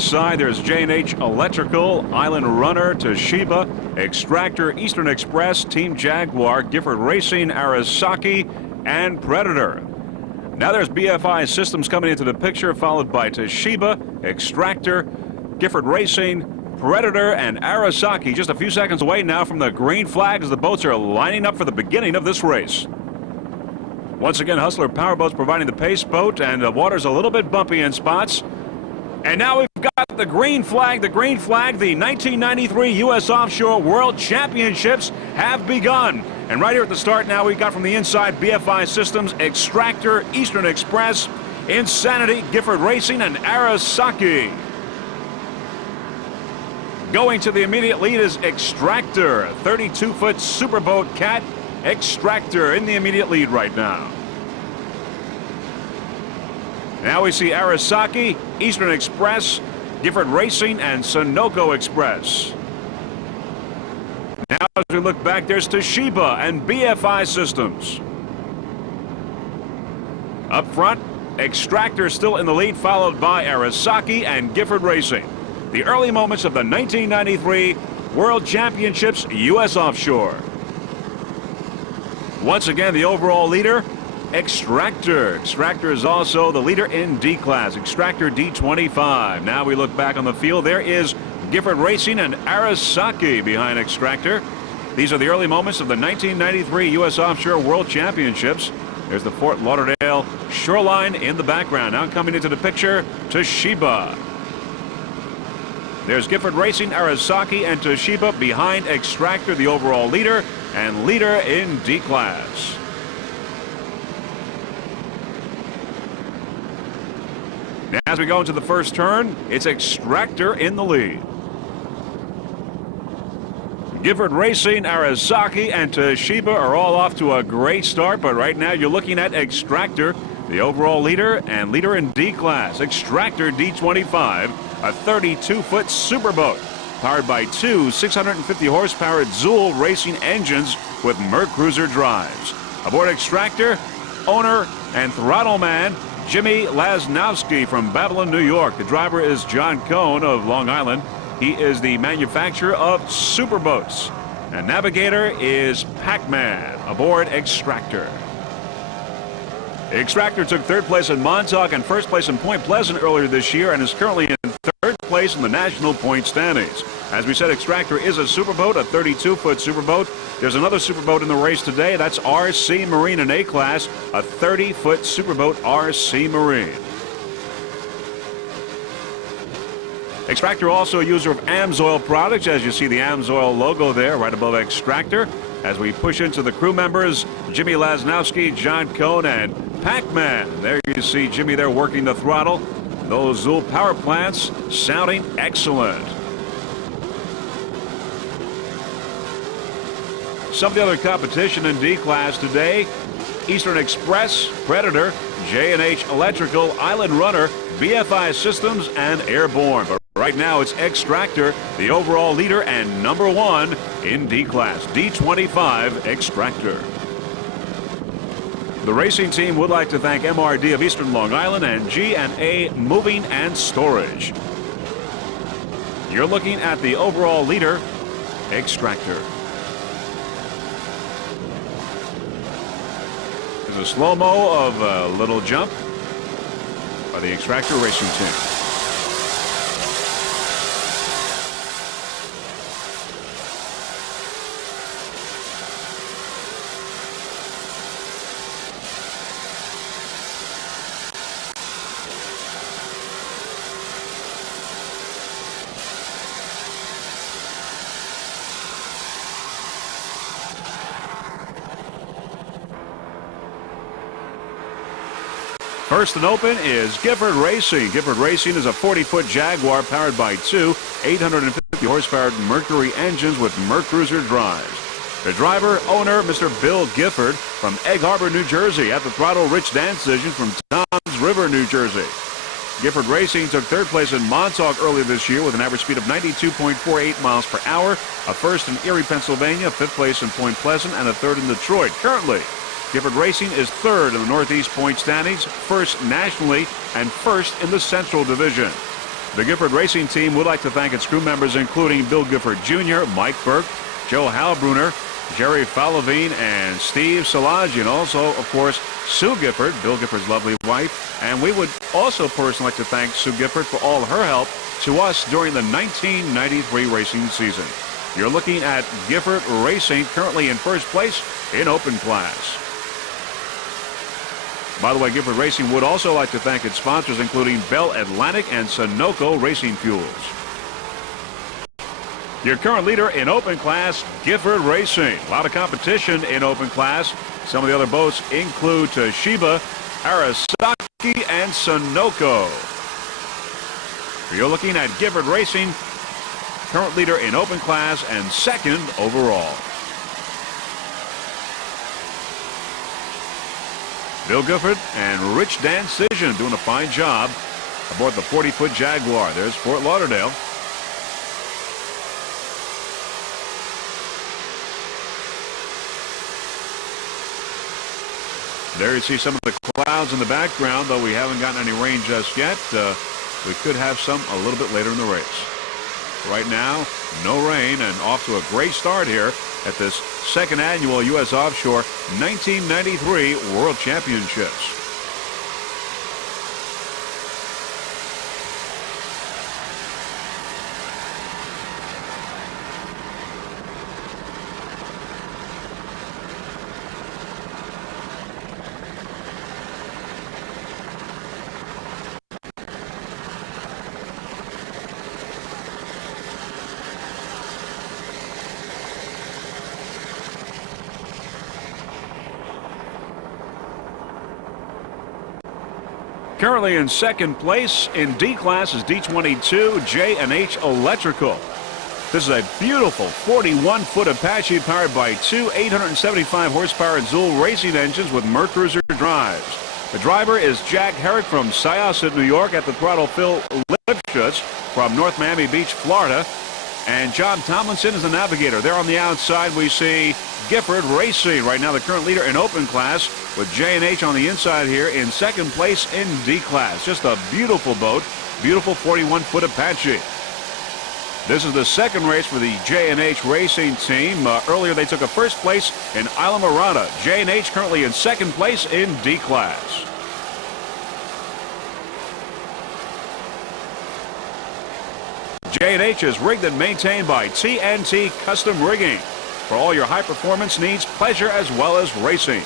Dockside, there's J&H Electrical, Island Runner, Toshiba, Extractor, Eastern Express, Team Jaguar, Gifford Racing, Arasaki, and Predator. Now there's BFI Systems coming into the picture, followed by Toshiba, Extractor, Gifford Racing, Predator, and Arasaki. Just a few seconds away now from the green flag as the boats are lining up for the beginning of this race. Once again, Hustler Powerboats providing the pace boat, and the water's a little bit bumpy in spots. And now we've got the green flag. The green flag, the 1993 U.S. Offshore World Championships have begun. And right here at the start now, we've got from the inside BFI Systems, Extractor, Eastern Express, Insanity, Gifford Racing, and Arasaki. Going to the immediate lead is Extractor, 32-foot superboat cat. Extractor in the immediate lead right now. Now we see Arasaki, Eastern Express, Gifford Racing, and Sunoco Express. Now as we look back, there's Toshiba and BFI Systems. Up front, Extractor still in the lead, followed by Arasaki and Gifford Racing. The early moments of the 1993 World Championships U.S. Offshore. Once again, the overall leader, Extractor. Extractor is also the leader in D class, Extractor D25. Now we look back on the field. There is Gifford Racing and Arasaki behind Extractor. These are the early moments of the 1993 U.S. Offshore World Championships. There's the Fort Lauderdale shoreline in the background. Now coming into the picture, Toshiba. There's Gifford Racing, Arasaki, and Toshiba behind Extractor, the overall leader, and leader in D class. Now, as we go into the first turn, it's Extractor in the lead. Gifford Racing, Arasaki, and Toshiba are all off to a great start, but right now you're looking at Extractor, the overall leader and leader in D class. Extractor D25, a 32-foot superboat powered by two 650 horsepower Zool racing engines with Mercruiser drives. Aboard Extractor, owner and throttleman Jimmy Lasnowski from Babylon, New York. The driver is John Cohn of Long Island. He is the manufacturer of superboats. And navigator is Pac-Man aboard Extractor. Extractor took third place in Montauk and first place in Point Pleasant earlier this year and is currently in third place in the national point standings. As we said, Extractor is a superboat, a 32-foot superboat. There's another superboat in the race today. That's RC Marine in A class, a 30-foot superboat RC Marine. Extractor also a user of AMSOIL products, as you see the AMSOIL logo there right above Extractor. As we push into the crew members, Jimmy Lasnowski, John Cohn, and Pac-Man. There you see Jimmy there working the throttle. Those Zool power plants sounding excellent. Some of the other competition in D class today, Eastern Express, Predator, J&H Electrical, Island Runner, BFI Systems, and Airborne. But right now it's Extractor, the overall leader and number one in D class, D25 Extractor. The racing team would like to thank MRD of Eastern Long Island and G&A Moving and Storage. You're looking at the overall leader, Extractor. There's a slow-mo of a little jump by the Extractor racing team. First and open is Gifford Racing. Gifford Racing is a 40-foot Jaguar powered by two 850 horsepower Mercury engines with Mercruiser drives. The driver, owner, Mr. Bill Gifford from Egg Harbor, New Jersey. At the throttle, Rich Dancision from Toms River, New Jersey. Gifford Racing took third place in Montauk earlier this year with an average speed of 92.48 miles per hour. A first in Erie, Pennsylvania, fifth place in Point Pleasant, and a third in Detroit. Currently, Gifford Racing is third in the Northeast point standings, first nationally, and first in the Central Division. The Gifford Racing Team would like to thank its crew members, including Bill Gifford Jr., Mike Burke, Joe Halbrunner, Jerry Falavine, and Steve Szilagyi, and also, of course, Sue Gifford, Bill Gifford's lovely wife. And we would also personally like to thank Sue Gifford for all her help to us during the 1993 racing season. You're looking at Gifford Racing, currently in first place in open class. By the way, Gifford Racing would also like to thank its sponsors, including Bell Atlantic and Sunoco Racing Fuels. Your current leader in open class, Gifford Racing. A lot of competition in open class. Some of the other boats include Toshiba, Arasaki, and Sunoco. You're looking at Gifford Racing, current leader in open class and second overall. Bill Gifford and Rich Dancision doing a fine job aboard the 40-foot Jaguar. There's Fort Lauderdale. There you see some of the clouds in the background, though we haven't gotten any rain just yet. We could have some a little bit later in the race. Right now, no rain, and off to a great start here at this second annual U.S. Offshore 1993 World Championships. Currently in second place in D class is D22 J&H Electrical. This is a beautiful 41-foot Apache powered by two 875 horsepower Zool racing engines with Mercruiser drives. The driver is Jack Herrick from Syosset, New York. At the throttle, Phil Lipschutz from North Miami Beach, Florida. And John Tomlinson is the navigator. There on the outside we see Gifford Racing. Right now the current leader in open class, with J&H on the inside here in second place in D class. Just a beautiful boat, beautiful 41-foot Apache. This is the second race for the J&H Racing Team. Earlier they took a first place in Islamorada. J&H currently in second place in D class. J&H is rigged and maintained by TNT Custom Rigging for all your high-performance needs, pleasure, as well as racing.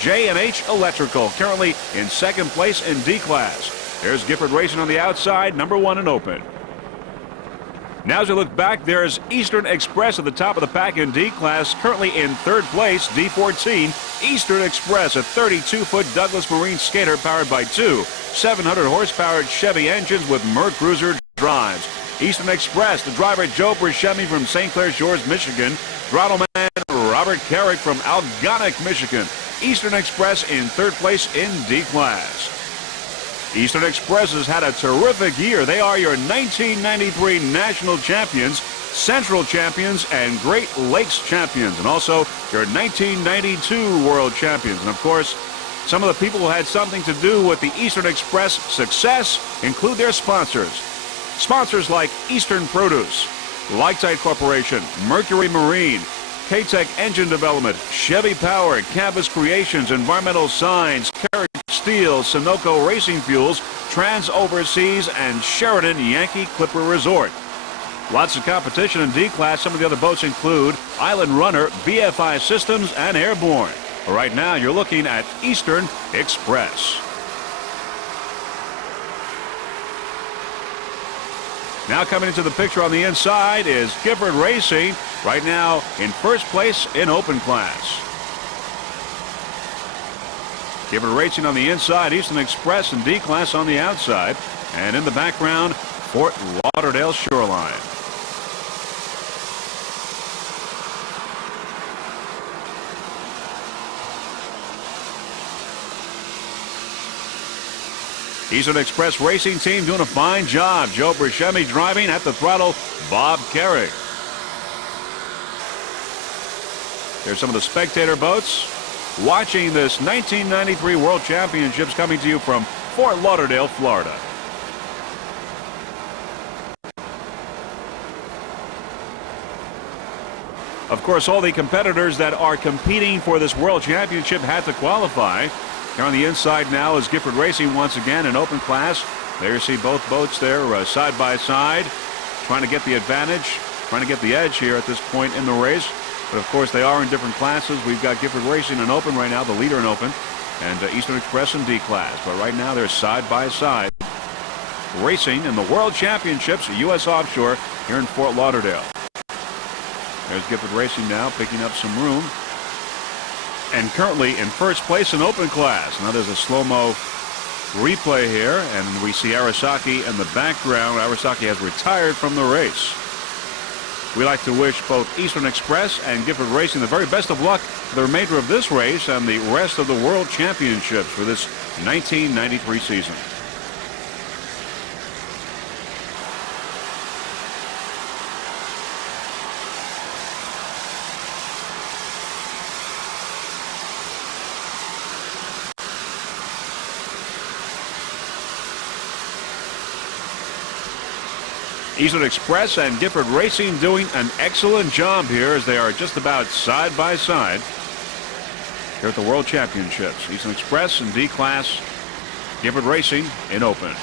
J&H Electrical, currently in second place in D class. There's Gifford Racing on the outside, number one in open. Now as we look back, there's Eastern Express at the top of the pack in D class, currently in third place, D14. Eastern Express, a 32-foot Douglas Marine skater powered by two 700-horsepower Chevy engines with Mercruiser drives. Eastern Express, the driver Joe Buscemi from St. Clair Shores, Michigan. Throttleman Robert Carrick from Algonac, Michigan. Eastern Express in third place in D class. Eastern Express has had a terrific year. They are your 1993 national champions, Central champions, and Great Lakes champions, and also your 1992 world champions. And of course, some of the people who had something to do with the Eastern Express success include their sponsors. Sponsors like Eastern Produce, Lightite Corporation, Mercury Marine, K-Tech Engine Development, Chevy Power, Canvas Creations, Environmental Signs, Carriage Steel, Sunoco Racing Fuels, Trans Overseas, and Sheridan Yankee Clipper Resort. Lots of competition in D class. Some of the other boats include Island Runner, BFI Systems, and Airborne. Right now, you're looking at Eastern Express. Now coming into the picture on the inside is Gifford Racing, right now in first place in open class. Gifford Racing on the inside, Eastern Express and D class on the outside, and in the background, Fort Lauderdale Shoreline. Eastern Express Racing Team doing a fine job. Joe Buscemi driving, at the throttle, Bob Carrick. There's some of the spectator boats watching this 1993 World Championships, coming to you from Fort Lauderdale, Florida. Of course, all the competitors that are competing for this World Championship had to qualify. Here on the inside now is Gifford Racing once again in open class. There you see both boats there side by side, trying to get the advantage, trying to get the edge here at this point in the race. But of course they are in different classes. We've got Gifford Racing in open right now, the leader in open, and Eastern Express in D class. But right now they're side by side racing in the World Championships, U.S. Offshore, here in Fort Lauderdale. There's Gifford Racing now picking up some room, and currently in first place in open class. Now there's a slow-mo replay here, and we see Arasaki in the background. Arasaki has retired from the race. We like to wish both Eastern Express and Gifford Racing the very best of luck for the remainder of this race and the rest of the World Championships for this 1993 season. Eastern Express and Gifford Racing doing an excellent job here as they are just about side by side here at the World Championships. Eastern Express in D class, Gifford Racing in open.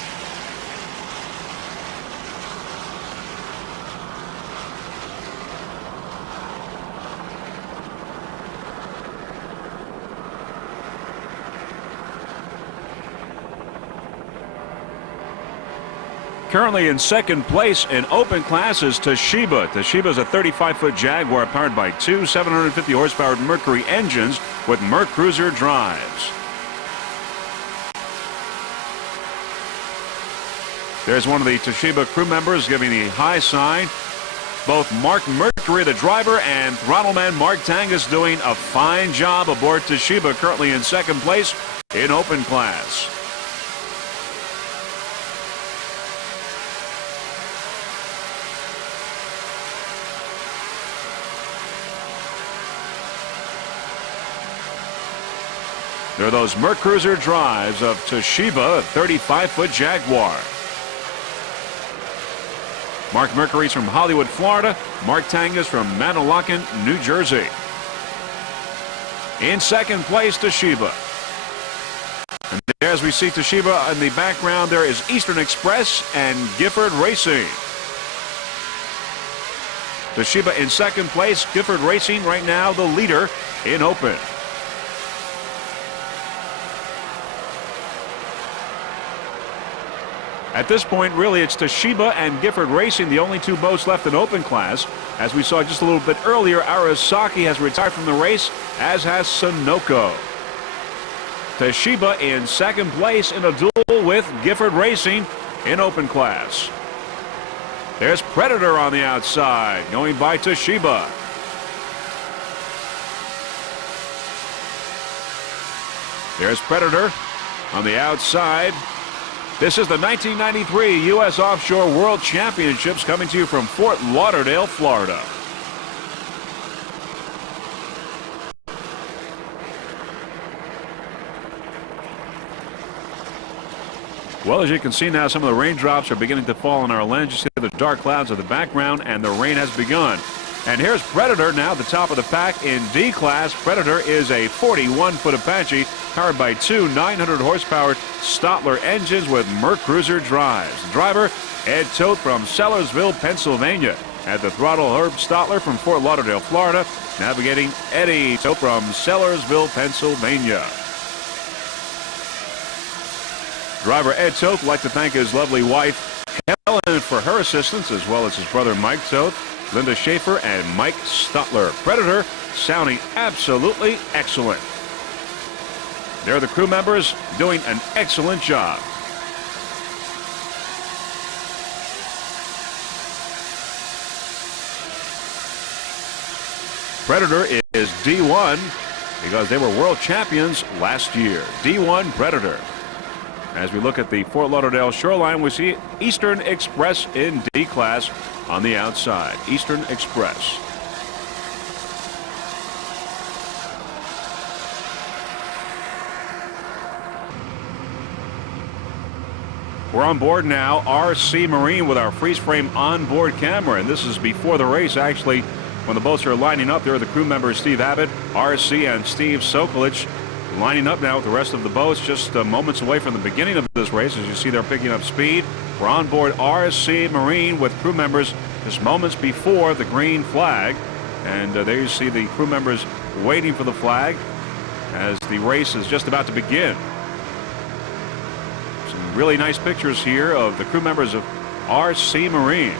Currently in second place in open class is Toshiba. Toshiba is a 35-foot Jaguar powered by two 750 horsepower Mercury engines with Mercruiser drives. There's one of the Toshiba crew members giving the high sign. Both Mark Mercury, the driver, and throttleman Mark Tangus doing a fine job aboard Toshiba, currently in second place in open class. There are those Mercruiser drives of Toshiba, a 35-foot Jaguar. Mark Mercury's from Hollywood, Florida. Mark Tangus from Manalacan, New Jersey. In second place, Toshiba. And as we see Toshiba in the background, there is Eastern Express and Gifford Racing. Toshiba in second place, Gifford Racing right now the leader in open. At this point, really, it's Toshiba and Gifford Racing, the only two boats left in open class. As we saw just a little bit earlier, Arasaki has retired from the race, as has Sunoco. Toshiba in second place in a duel with Gifford Racing in open class. There's Predator on the outside, going by Toshiba. There's Predator on the outside. This is the 1993 U.S. Offshore World Championships coming to you from Fort Lauderdale, Florida. Well, as you can see now, some of the raindrops are beginning to fall on our lens. You see the dark clouds in the background, and the rain has begun. And here's Predator now, the top of the pack in D class. Predator is a 41-foot Apache powered by two 900 horsepower Stotler engines with Mercruiser drives. The driver, Ed Toth from Sellersville, Pennsylvania. At the throttle, Herb Stotler from Fort Lauderdale, Florida. Navigating, Eddie Toth from Sellersville, Pennsylvania. Driver Ed Toth would like to thank his lovely wife, Helen, for her assistance, as well as his brother Mike Toth, Linda Schaefer, and Mike Stotler. Predator sounding absolutely excellent. They're the crew members doing an excellent job. Predator is D1 because they were world champions last year. D1 Predator. As we look at the Fort Lauderdale shoreline, we see Eastern Express in D class on the outside. Eastern Express. We're on board now, RC Marine, with our freeze frame onboard camera. And this is before the race, actually, when the boats are lining up. There are the crew members Steve Abbott, RC, and Steve Sokolich lining up now with the rest of the boats, just moments away from the beginning of this race. As you see, they're picking up speed. We're on board RC Marine with crew members just moments before the green flag. And there you see the crew members waiting for the flag as the race is just about to begin. Some really nice pictures here of the crew members of RC Marine.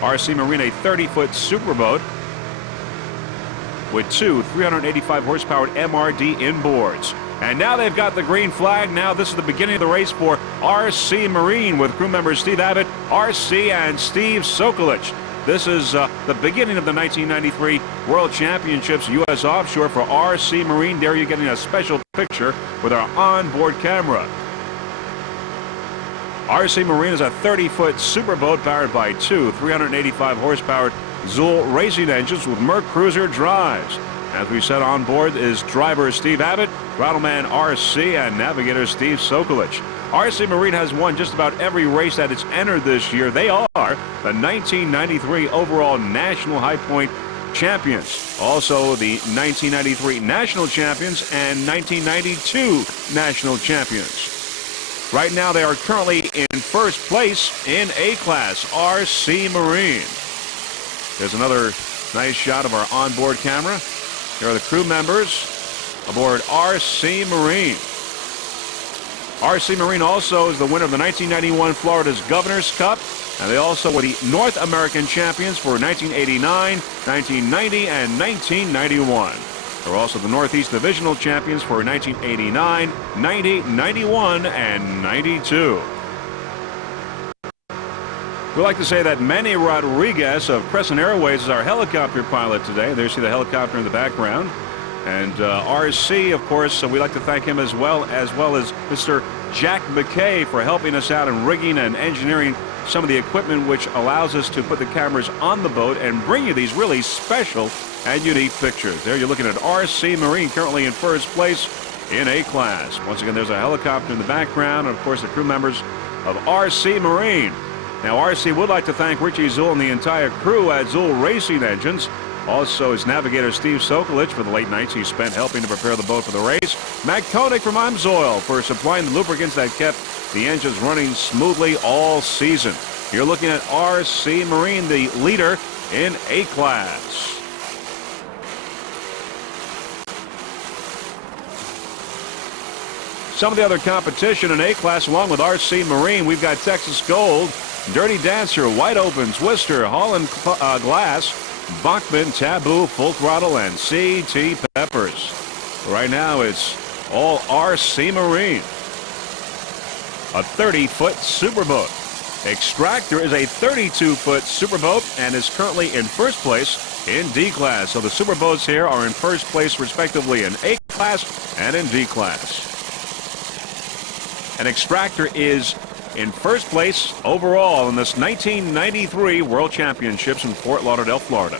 RC Marine, a 30-foot superboat with two 385 horsepower MRD inboards. And now they've got the green flag. Now this is the beginning of the race for RC Marine with crew members Steve Abbott, RC, and Steve Sokolich. This is the beginning of the 1993 World Championships U.S. Offshore for RC Marine. There you're getting a special picture with our onboard camera. RC Marine is a 30-foot superboat powered by two 385 horsepower Zool racing engines with Merc Cruiser drives. As we said, on board is driver Steve Abbott, throttleman RC, and navigator Steve Sokolich. RC Marine has won just about every race that it's entered this year. They are the 1993 overall National High Point champions, also the 1993 national champions and 1992 national champions. Right now they are currently in first place in A-Class, RC Marine. There's another nice shot of our onboard camera. Here are the crew members aboard RC Marine. RC Marine also is the winner of the 1991 Florida's Governor's Cup, and they also were the North American champions for 1989, 1990, and 1991. They're also the Northeast Divisional champions for 1989, 90, 91, and 92. We like to say that Manny Rodriguez of Crescent Airways is our helicopter pilot today. There you see the helicopter in the background. And RC, of course, we like to thank him as well as Mr. Jack McKay for helping us out in rigging and engineering some of the equipment which allows us to put the cameras on the boat and bring you these really special and unique pictures. There you're looking at RC Marine currently in first place in A-Class. Once again, there's a helicopter in the background, and of course the crew members of RC Marine. Now RC would like to thank Richie Zool and the entire crew at Zool Racing Engines. Also his navigator Steve Sokolich for the late nights he spent helping to prepare the boat for the race. Mac Koenig from Amsoil for supplying the lubricants that kept the engines running smoothly all season. You're looking at RC Marine, the leader in A-Class. Some of the other competition in A-Class along with RC Marine, we've got Texas Gold, Dirty Dancer, Wide Open, Twister, Holland Glass, Bachman, Taboo, Full Throttle, and CT Peppers. Right now it's all RC Marine. A 30-foot superboat. Extractor is a 32-foot superboat and is currently in first place in D-Class. So the superboats here are in first place respectively in A-Class and in D-Class. An Extractor is in first place overall in this 1993 World Championships in Fort Lauderdale, Florida.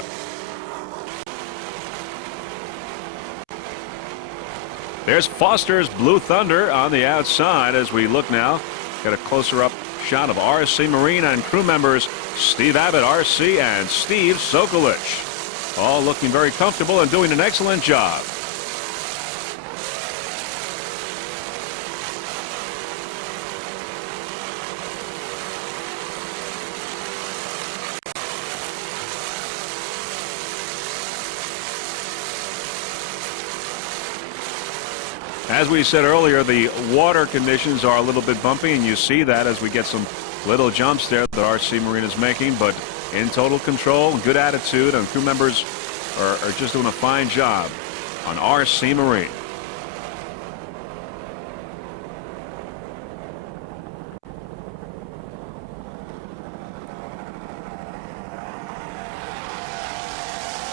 There's Foster's Blue Thunder on the outside as we look now. Get a closer up shot of RC Marine and crew members Steve Abbott, RC, and Steve Sokolich. All looking very comfortable and doing an excellent job. As we said earlier, the water conditions are a little bit bumpy, and you see that as we get some little jumps there that RC Marine is making, but in total control, good attitude, and crew members are just doing a fine job on RC Marine.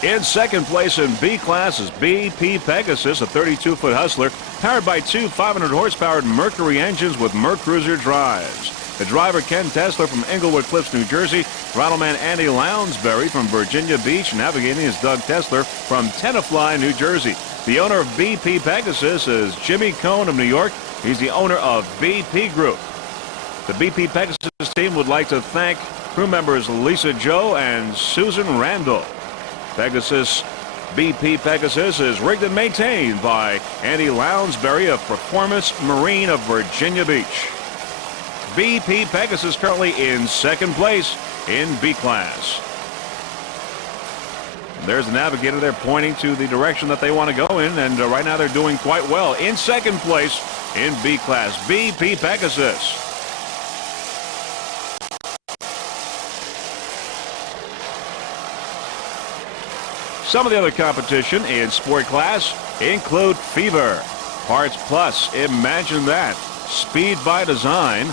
In second place in B-Class is BP Pegasus, a 32-foot hustler, powered by two 500-horsepower Mercury engines with Merc Cruiser drives. The driver, Ken Tesler from Englewood Cliffs, New Jersey. Throttleman Andy Lounsbury from Virginia Beach. Navigating is Doug Tesler from Tenafly, New Jersey. The owner of BP Pegasus is Jimmy Cohn of New York. He's the owner of BP Group. The BP Pegasus team would like to thank crew members Lisa Joe and Susan Randall. BP Pegasus is rigged and maintained by Andy Lounsbury of Performance Marine of Virginia Beach. BP Pegasus currently in second place in B class. There's the navigator there pointing to the direction that they want to go in, and right now they're doing quite well. In second place in B class, BP Pegasus. Some of the other competition in sport class include Fever, Parts Plus, Imagine That, Speed by Design,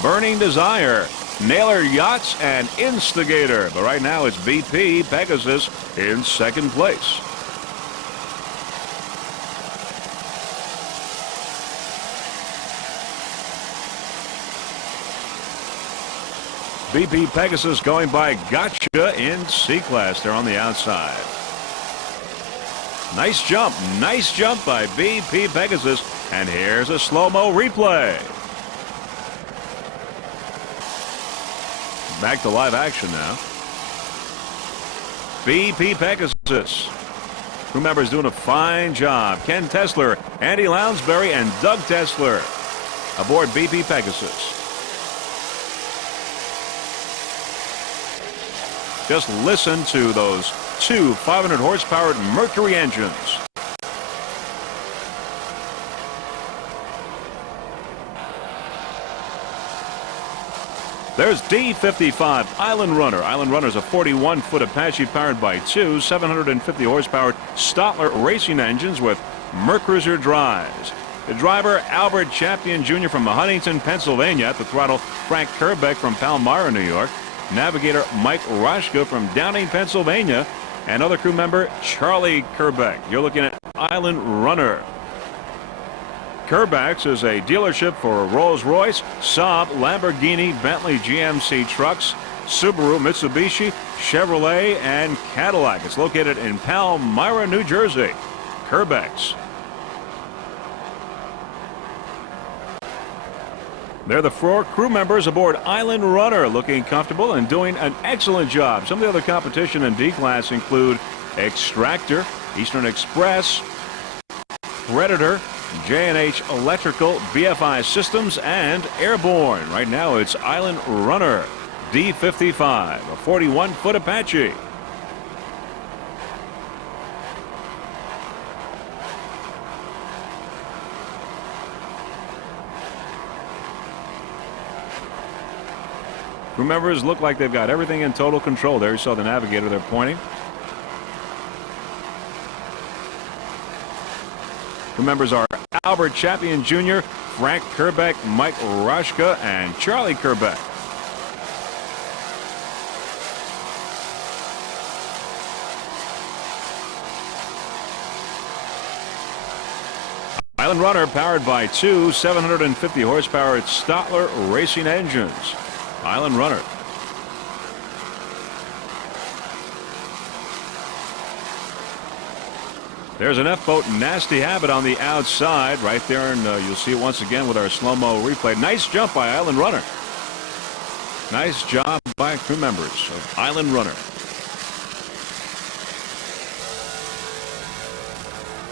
Burning Desire, Nailer Yachts, and Instigator. But right now it's BP Pegasus in second place. BP Pegasus going by Gotcha in C class. They're on the outside. Nice jump by BP Pegasus. And here's a slow-mo replay. Back to live action now. BP Pegasus. Crew members doing a fine job. Ken Tesler, Andy Lounsbury, and Doug Tesler aboard BP Pegasus. Just listen to those two 500 horsepower Mercury engines. There's D55 Island Runner. Island Runner is a 41-foot Apache powered by two 750 horsepower Stotler racing engines with Mercruiser drives. The driver, Albert Champion Jr. from Huntington, Pennsylvania. At the throttle, Frank Kerbeck from Palmyra, New York. Navigator Mike Roshka from Downing, Pennsylvania. And other crew member Charlie Kerbeck. You're looking at Island Runner. Kerbeck's is a dealership for Rolls-Royce, Saab, Lamborghini, Bentley, GMC trucks, Subaru, Mitsubishi, Chevrolet, and Cadillac. It's located in Palmyra, New Jersey. Kerbeck's. They're the four crew members aboard Island Runner, looking comfortable and doing an excellent job. Some of the other competition in D class include Extractor, Eastern Express, Predator, J&H Electrical, BFI Systems, and Airborne. Right now it's Island Runner, D55, a 41-foot Apache. Crew members look like they've got everything in total control. There you saw the navigator there pointing. Crew members are Albert Champion Jr., Frank Kerbeck, Mike Roshka, and Charlie Kerbeck. Island Runner powered by two 750 horsepower Stotler racing engines. Island Runner. There's an F-boat Nasty Habit on the outside right there, and you'll see it once again with our slow-mo replay. Nice jump by Island Runner. Nice job by crew members of Island Runner.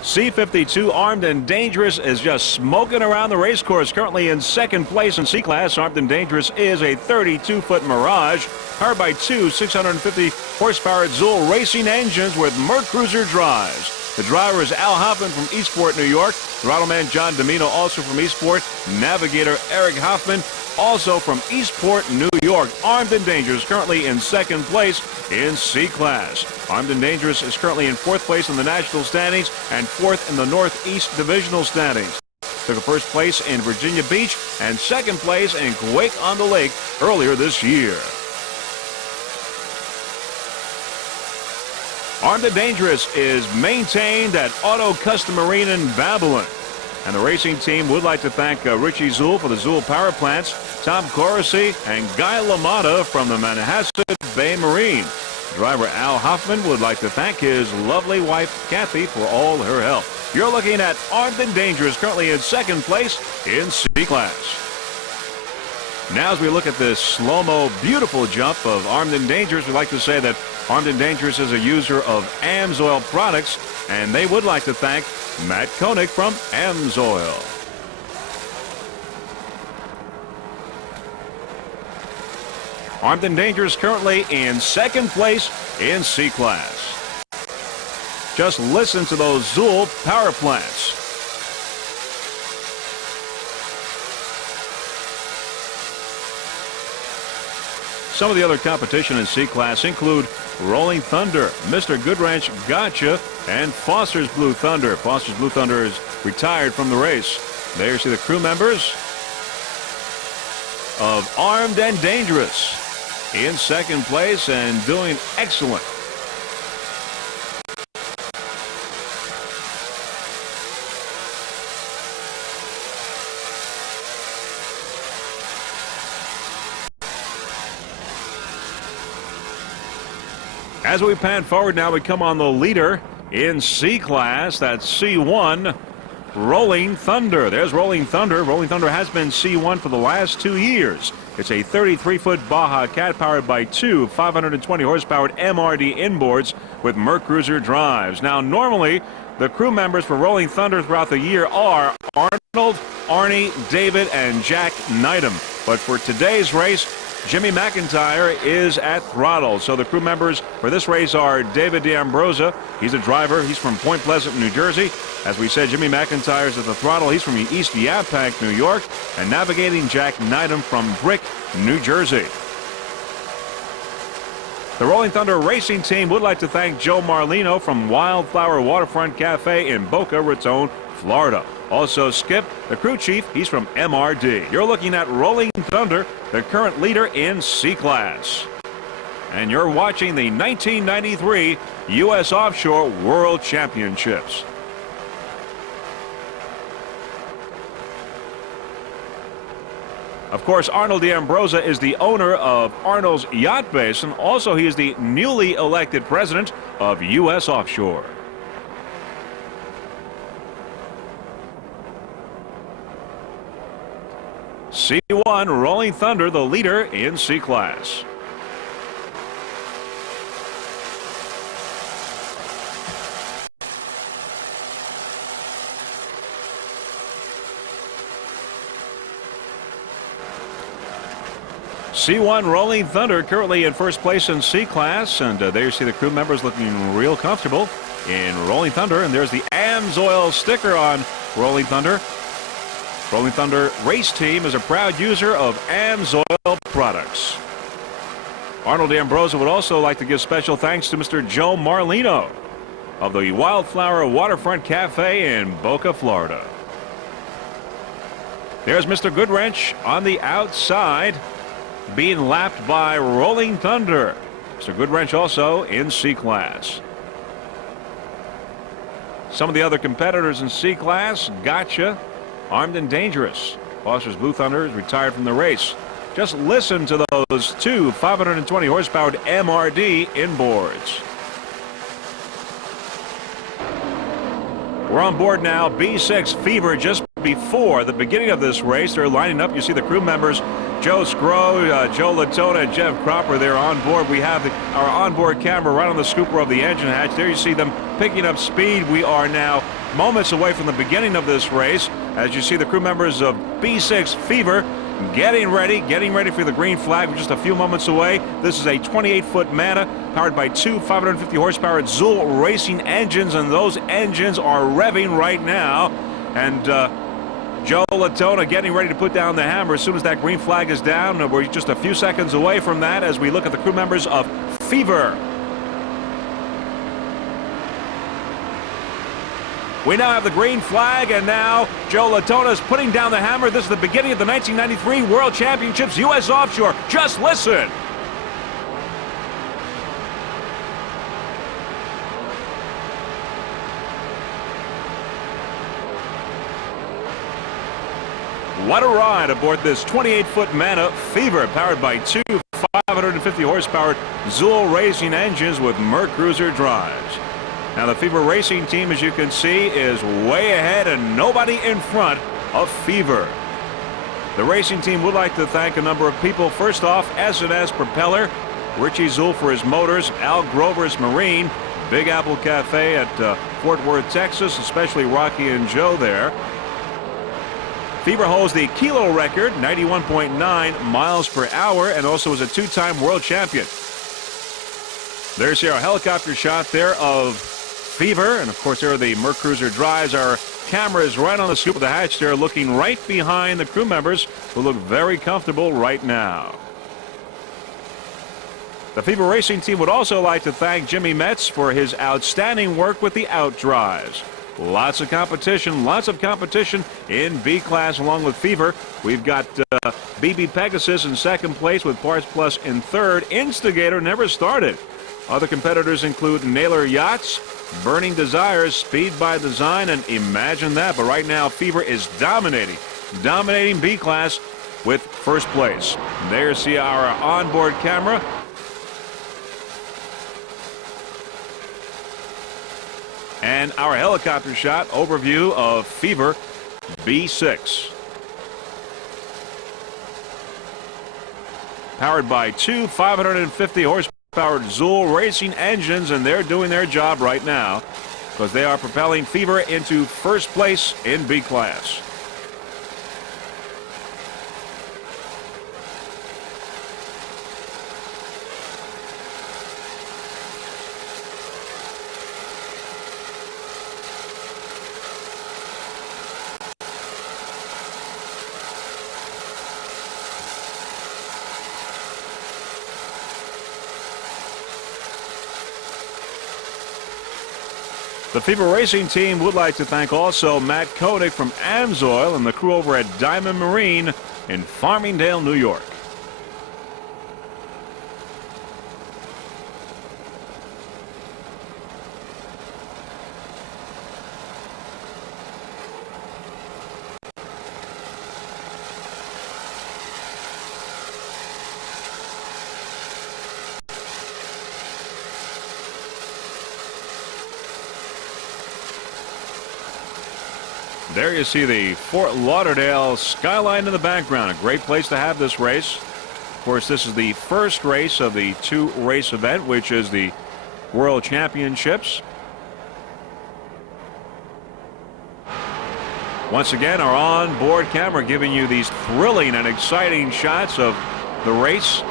C-52 Armed and Dangerous is just smoking around the race course. Currently in second place in C class. Armed and Dangerous is a 32-foot Mirage powered by two 650 horsepower Zool racing engines with Mercruiser drives. The driver is Al Hoffman from Eastport, New York. Throttleman John Domino, also from Eastport. Navigator Eric Hoffman, also from Eastport, New York. Armed and Dangerous currently in second place in C class. Armed and Dangerous is currently in fourth place in the national standings and fourth in the Northeast divisional standings. Took a first place in Virginia Beach and second place in Quake-on-the-Lake earlier this year. Armed and Dangerous is maintained at Auto Custom Marine in Babylon. And the racing team would like to thank Richie Zool for the Zool power plants, Tom Corsi, and Guy LaMotta from the Manhasset Bay Marine. Driver Al Hoffman would like to thank his lovely wife, Kathy, for all her help. You're looking at Armed and Dangerous, currently in second place in C class. Now as we look at this slow-mo beautiful jump of Armed and Dangerous, we like to say that Armed and Dangerous is a user of AMSOIL products, and they would like to thank Matt Koenig from AMSOIL. Armed and Dangerous currently in second place in C class. Just listen to those Zool power plants. Some of the other competition in C class include Rolling Thunder, Mr. Goodwrench Gotcha, and Foster's Blue Thunder. Foster's Blue Thunder is retired from the race. There you see the crew members of Armed and Dangerous in second place and doing excellent. As we pan forward now, we come on the leader in C class. That's C1, Rolling Thunder. There's Rolling Thunder. Rolling Thunder has been C1 for the last 2 years. It's a 33-foot Baja Cat powered by two 520 horsepower MRD inboards with Mercruiser drives. Now, normally, the crew members for Rolling Thunder throughout the year are Arnold, Arnie, David, and Jack Neidham. But for today's race, Jimmy McIntyre is at throttle. So the crew members for this race are David D'Ambrosa. He's a driver. He's from Point Pleasant, New Jersey. As we said, Jimmy McIntyre's at the throttle. He's from East Yaphank, New York. And navigating Jack Neidham from Brick, New Jersey. The Rolling Thunder racing team would like to thank Joe Marlino from Wildflower Waterfront Cafe in Boca Raton, Florida. Also Skip, the crew chief, he's from MRD. You're looking at Rolling Thunder, the current leader in C class. And you're watching the 1993 U.S. Offshore World Championships. Of course, Arnold D'Ambrosa is the owner of Arnold's Yacht Base, and also he is the newly elected president of U.S. Offshore. C1, Rolling Thunder, the leader in C class. C1 Rolling Thunder currently in first place in C class, and there you see the crew members looking real comfortable in Rolling Thunder, and there's the AMSOIL sticker on Rolling Thunder. Rolling Thunder race team is a proud user of AMSOIL products. Arnold D'Ambrosa would also like to give special thanks to Mr. Joe Marlino of the Wildflower Waterfront Cafe in Boca, Florida. There's Mr. Goodwrench on the outside, being lapped by Rolling Thunder. Mr. Goodwrench also in C class. Some of the other competitors in C class, Gotcha, Armed and Dangerous. Foster's Blue Thunder is retired from the race. Just listen to those two 520 horsepower MRD inboards. We're on board now. B6 Fever just before the beginning of this race. They're lining up. You see the crew members, Joe Scrow, Joe Latona, and Jeff Cropper. They're on board. We have our onboard camera right on the scooper of the engine hatch. There you see them picking up speed. We are now moments away from the beginning of this race. As you see the crew members of B6 Fever getting ready for the green flag. We're just a few moments away. This is a 28-foot Mana powered by two 550 horsepower Zool racing engines, and those engines are revving right now. And Joe Latona getting ready to put down the hammer as soon as that green flag is down. We're just a few seconds away from that as we look at the crew members of Fever. We now have the green flag, and now Joe Latona is putting down the hammer. This is the beginning of the 1993 World Championships, U.S. Offshore. Just listen. What a ride aboard this 28-foot Mana Fever, powered by two 550 horsepower Zool racing engines with Mercruiser drives. Now the Fever racing team, as you can see, is way ahead and nobody in front of Fever. The racing team would like to thank a number of people. First off, S&S Propeller, Richie Zool for his motors, Al Grover's Marine, Big Apple Cafe at Fort Worth, Texas, especially Rocky and Joe there. Fever holds the kilo record, 91.9 miles per hour, and also is a two-time world champion. There's our helicopter shot there of Fever, and of course there are the Merc Cruiser drives. Our camera is right on the scoop of the hatch there, looking right behind the crew members who look very comfortable right now. The Fever Racing team would also like to thank Jimmy Metz for his outstanding work with the outdrives. Lots of competition in B class along with Fever. We've got BB Pegasus in second place with Parts Plus in third. Instigator never started. Other competitors include Naylor Yachts, Burning Desires, Speed by Design, and Imagine That. But right now, Fever is dominating B class with first place. There you see our onboard camera. And our helicopter shot overview of Fever B6. Powered by two 550 horsepower Zool racing engines, and they're doing their job right now because they are propelling Fever into first place in B class. The Fever Racing team would like to thank also Matt Koenig from Amsoil and the crew over at Diamond Marine in Farmingdale, New York. There you see the Fort Lauderdale skyline in the background. A great place to have this race. Of course, this is the first race of the two-race event, which is the World Championships. Once again, our onboard camera giving you these thrilling and exciting shots of the race.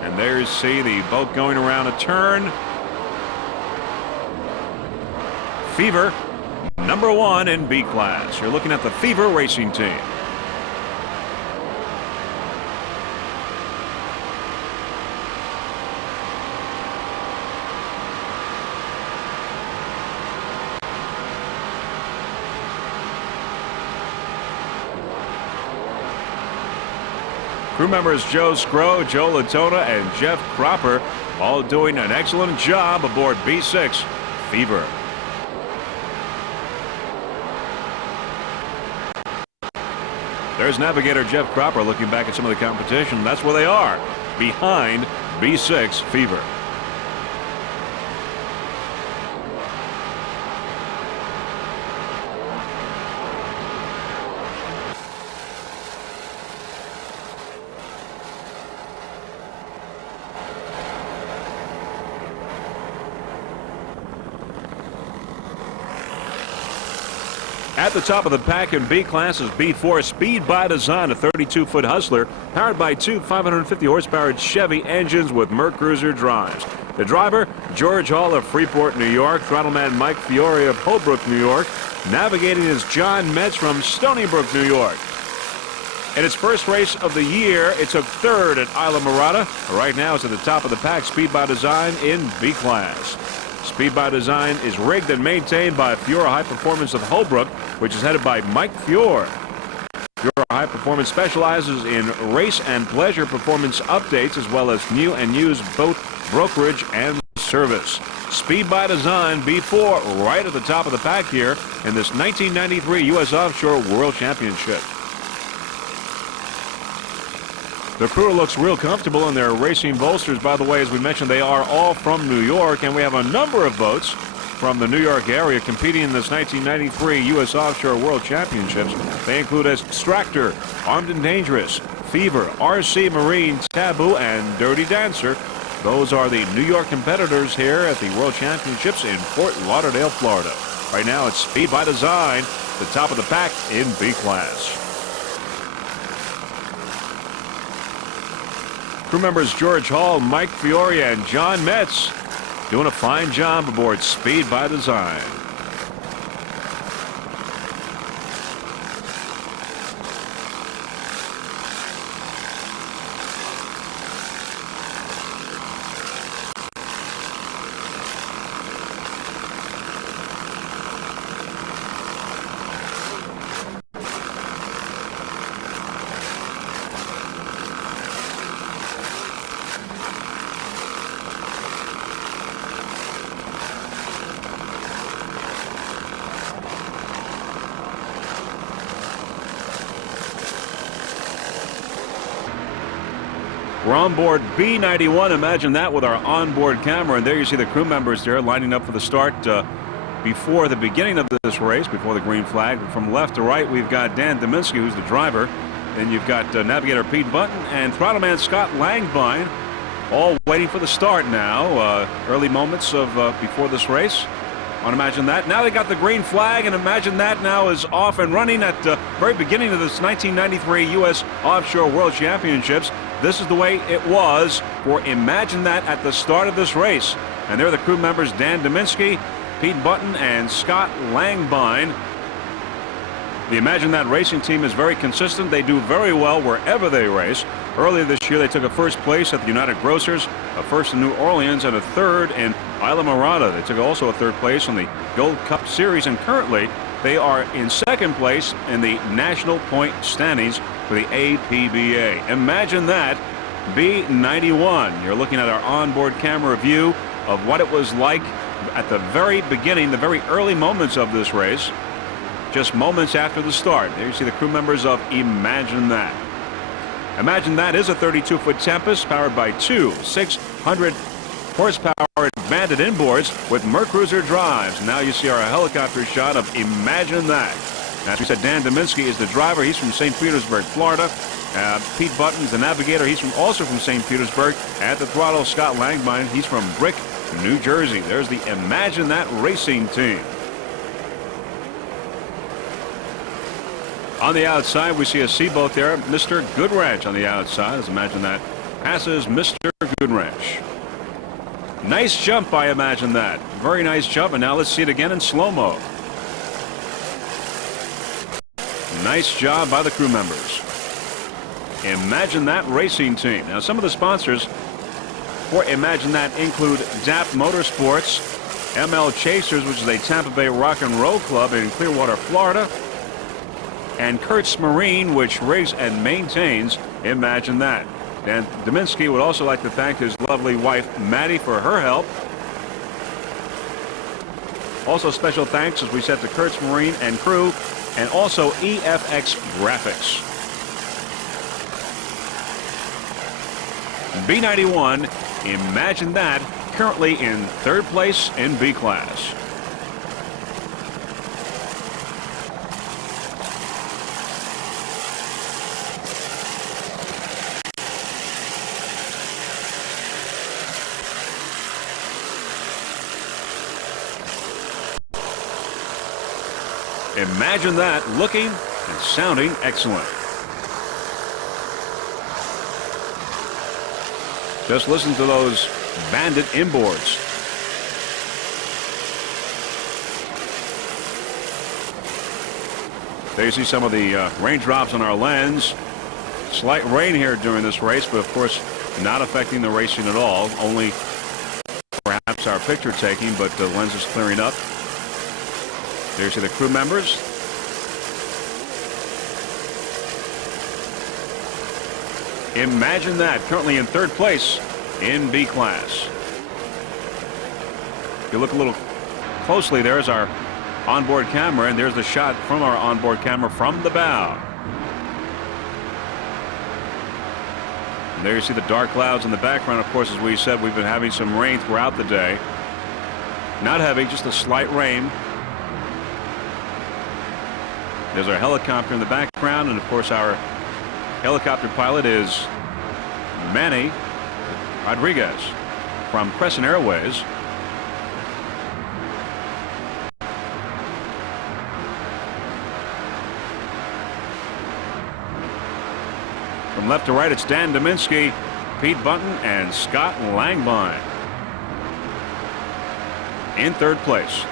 And there you see the boat going around a turn. Fever, number one in B class. You're looking at the Fever Racing team. Crew members Joe Scrow, Joe Latona, and Jeff Cropper all doing an excellent job aboard B6 Fever. There's navigator Jeff Cropper looking back at some of the competition. That's where they are, behind B6 Fever. At the top of the pack in B class is B4 Speed by Design, a 32-foot Hustler powered by two 550 horsepower Chevy engines with Merc Cruiser drives. The driver, George Hall of Freeport, New York. Throttleman Mike Fiore of Holbrook, New York. Navigating is John Metz from Stony Brook, New York. In its first race of the year, it took third at Isla Mirada. Right now it's at the top of the pack, Speed by Design in B class. Speed by Design is rigged and maintained by Fiore High Performance of Holbrook, which is headed by Mike Fiore. Fiore High Performance specializes in race and pleasure performance updates, as well as new and used boat brokerage and service. Speed by Design B4 right at the top of the pack here in this 1993 U.S. Offshore World Championship. The crew looks real comfortable in their racing bolsters. By the way, as we mentioned, they are all from New York, and we have a number of boats from the New York area competing in this 1993 U.S. Offshore World Championships. They include Extractor, Armed and Dangerous, Fever, RC Marine, Taboo, and Dirty Dancer. Those are the New York competitors here at the World Championships in Fort Lauderdale, Florida. Right now it's Speed by Design, the top of the pack in B class. Crew members George Hall, Mike Fiore, and John Metz doing a fine job aboard Speed by Design. We're on board B-91. Imagine that with our onboard camera. And there you see the crew members there lining up for the start before the beginning of this race, before the green flag. From left to right, we've got Dan Dominski, who's the driver. Then you've got navigator Pete Button and throttleman Scott Langbine, all waiting for the start now. Early moments of before this race. On Imagine That. Now they got the green flag, and Imagine That now is off and running at the very beginning of this 1993 U.S. Offshore World Championships. This is the way it was for Imagine That at the start of this race. And there are the crew members, Dan Dominski, Pete Button, and Scott Langbine. The Imagine That racing team is very consistent. They do very well wherever they race. Earlier this year, they took a first place at the United Grocers, a first in New Orleans, and a third in Isla Mirada. They took also a third place in the Gold Cup Series, and currently they are in second place in the national point standings for the APBA. Imagine That, B-91. You're looking at our onboard camera view of what it was like at the very beginning, the very early moments of this race, just moments after the start. There you see the crew members of Imagine That. Imagine That is a 32-foot Tempest powered by two 600 horsepower Bandit inboards with Mercruiser drives. Now you see our helicopter shot of Imagine That. As we said, Dan Dominski is the driver. He's from St. Petersburg, Florida. Pete Button's the navigator. He's also from St. Petersburg. At the throttle, Scott Langbine. He's from Brick, New Jersey. There's the Imagine That racing team. On the outside, we see a seaboat there, Mr. Goodwrench on the outside. As Imagine That passes Mr. Goodwrench. Nice jump by Imagine That. Very nice jump, and now let's see it again in slow-mo. Nice job by the crew members. Imagine That racing team. Now, some of the sponsors for Imagine That include DAP Motorsports, ML Chasers, which is a Tampa Bay rock and roll club in Clearwater, Florida, and Kurtz Marine, which rigs and maintains Imagine That. Dan Dominski would also like to thank his lovely wife, Maddie, for her help. Also special thanks, as we said, to Kurtz Marine and crew, and also EFX Graphics. B-91, Imagine That, currently in third place in B class. Imagine That looking and sounding excellent. Just listen to those Bandit inboards. There you see some of the raindrops on our lens. Slight rain here during this race, but of course not affecting the racing at all. Only perhaps our picture taking, but the lens is clearing up. There you see the crew members. Imagine That, currently in third place in B class. If you look a little closely, there's our onboard camera, and there's the shot from our onboard camera from the bow. And there you see the dark clouds in the background. Of course, as we said, we've been having some rain throughout the day. Not heavy, just a slight rain. There's our helicopter in the background, and of course our helicopter pilot is Manny Rodriguez from Crescent Airways. From left to right, it's Dan Dominski, Pete Bunton, and Scott Langbine in third place.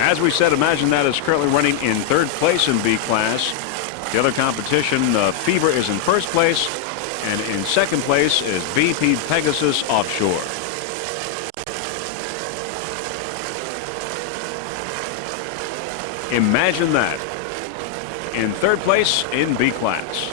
As we said, Imagine That is currently running in third place in B class. The other competition, Fever, is in first place, and in second place is BP Pegasus Offshore. Imagine That in third place in B class.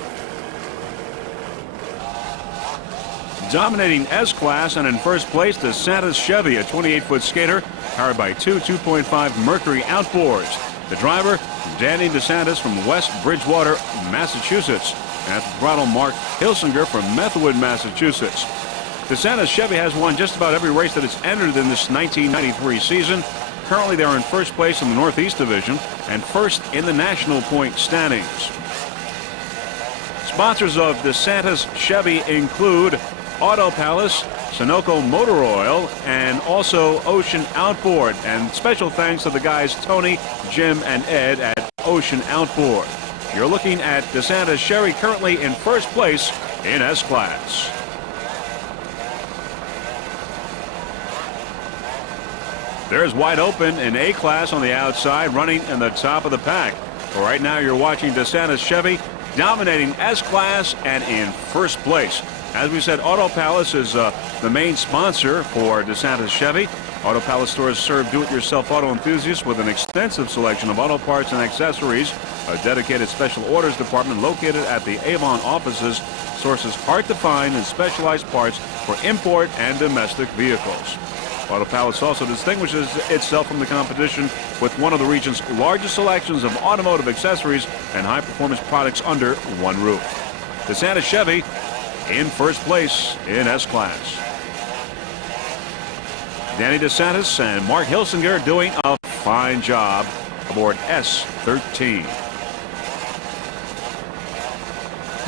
Dominating S class and in first place, DeSantis Chevy, a 28-foot skater powered by two 2.5 Mercury outboards. The driver, Danny DeSantis from West Bridgewater, Massachusetts. And at the throttle, Mark Hilsinger from Methwood, Massachusetts. DeSantis Chevy has won just about every race that it's entered in this 1993 season. Currently, they're in first place in the Northeast Division and first in the national point standings. Sponsors of DeSantis Chevy include Auto Palace, Sunoco Motor Oil, and also Ocean Outboard. And special thanks to the guys Tony, Jim, and Ed at Ocean Outboard. You're looking at DeSantis Chevy currently in first place in S class. There's Wide Open in A class on the outside, running in the top of the pack. Right now you're watching DeSantis Chevy dominating S class and in first place. As we said, Auto Palace is the main sponsor for DeSantis Chevy. Auto Palace stores serve do-it-yourself auto enthusiasts with an extensive selection of auto parts and accessories. A dedicated special orders department located at the Avon offices sources hard to find and specialized parts for import and domestic vehicles. Auto Palace also distinguishes itself from the competition with one of the region's largest selections of automotive accessories and high-performance products under one roof. DeSantis Chevy in first place in S class. Danny DeSantis and Mark Hilsinger doing a fine job aboard S13.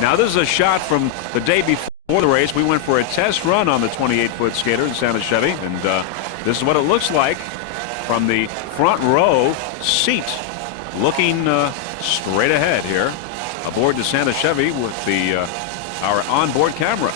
Now this is a shot from the day before the race. We went for a test run on the 28-foot skater, DeSantis Chevy, and this is what it looks like from the front row seat, looking straight ahead here aboard DeSantis Chevy with the our onboard camera.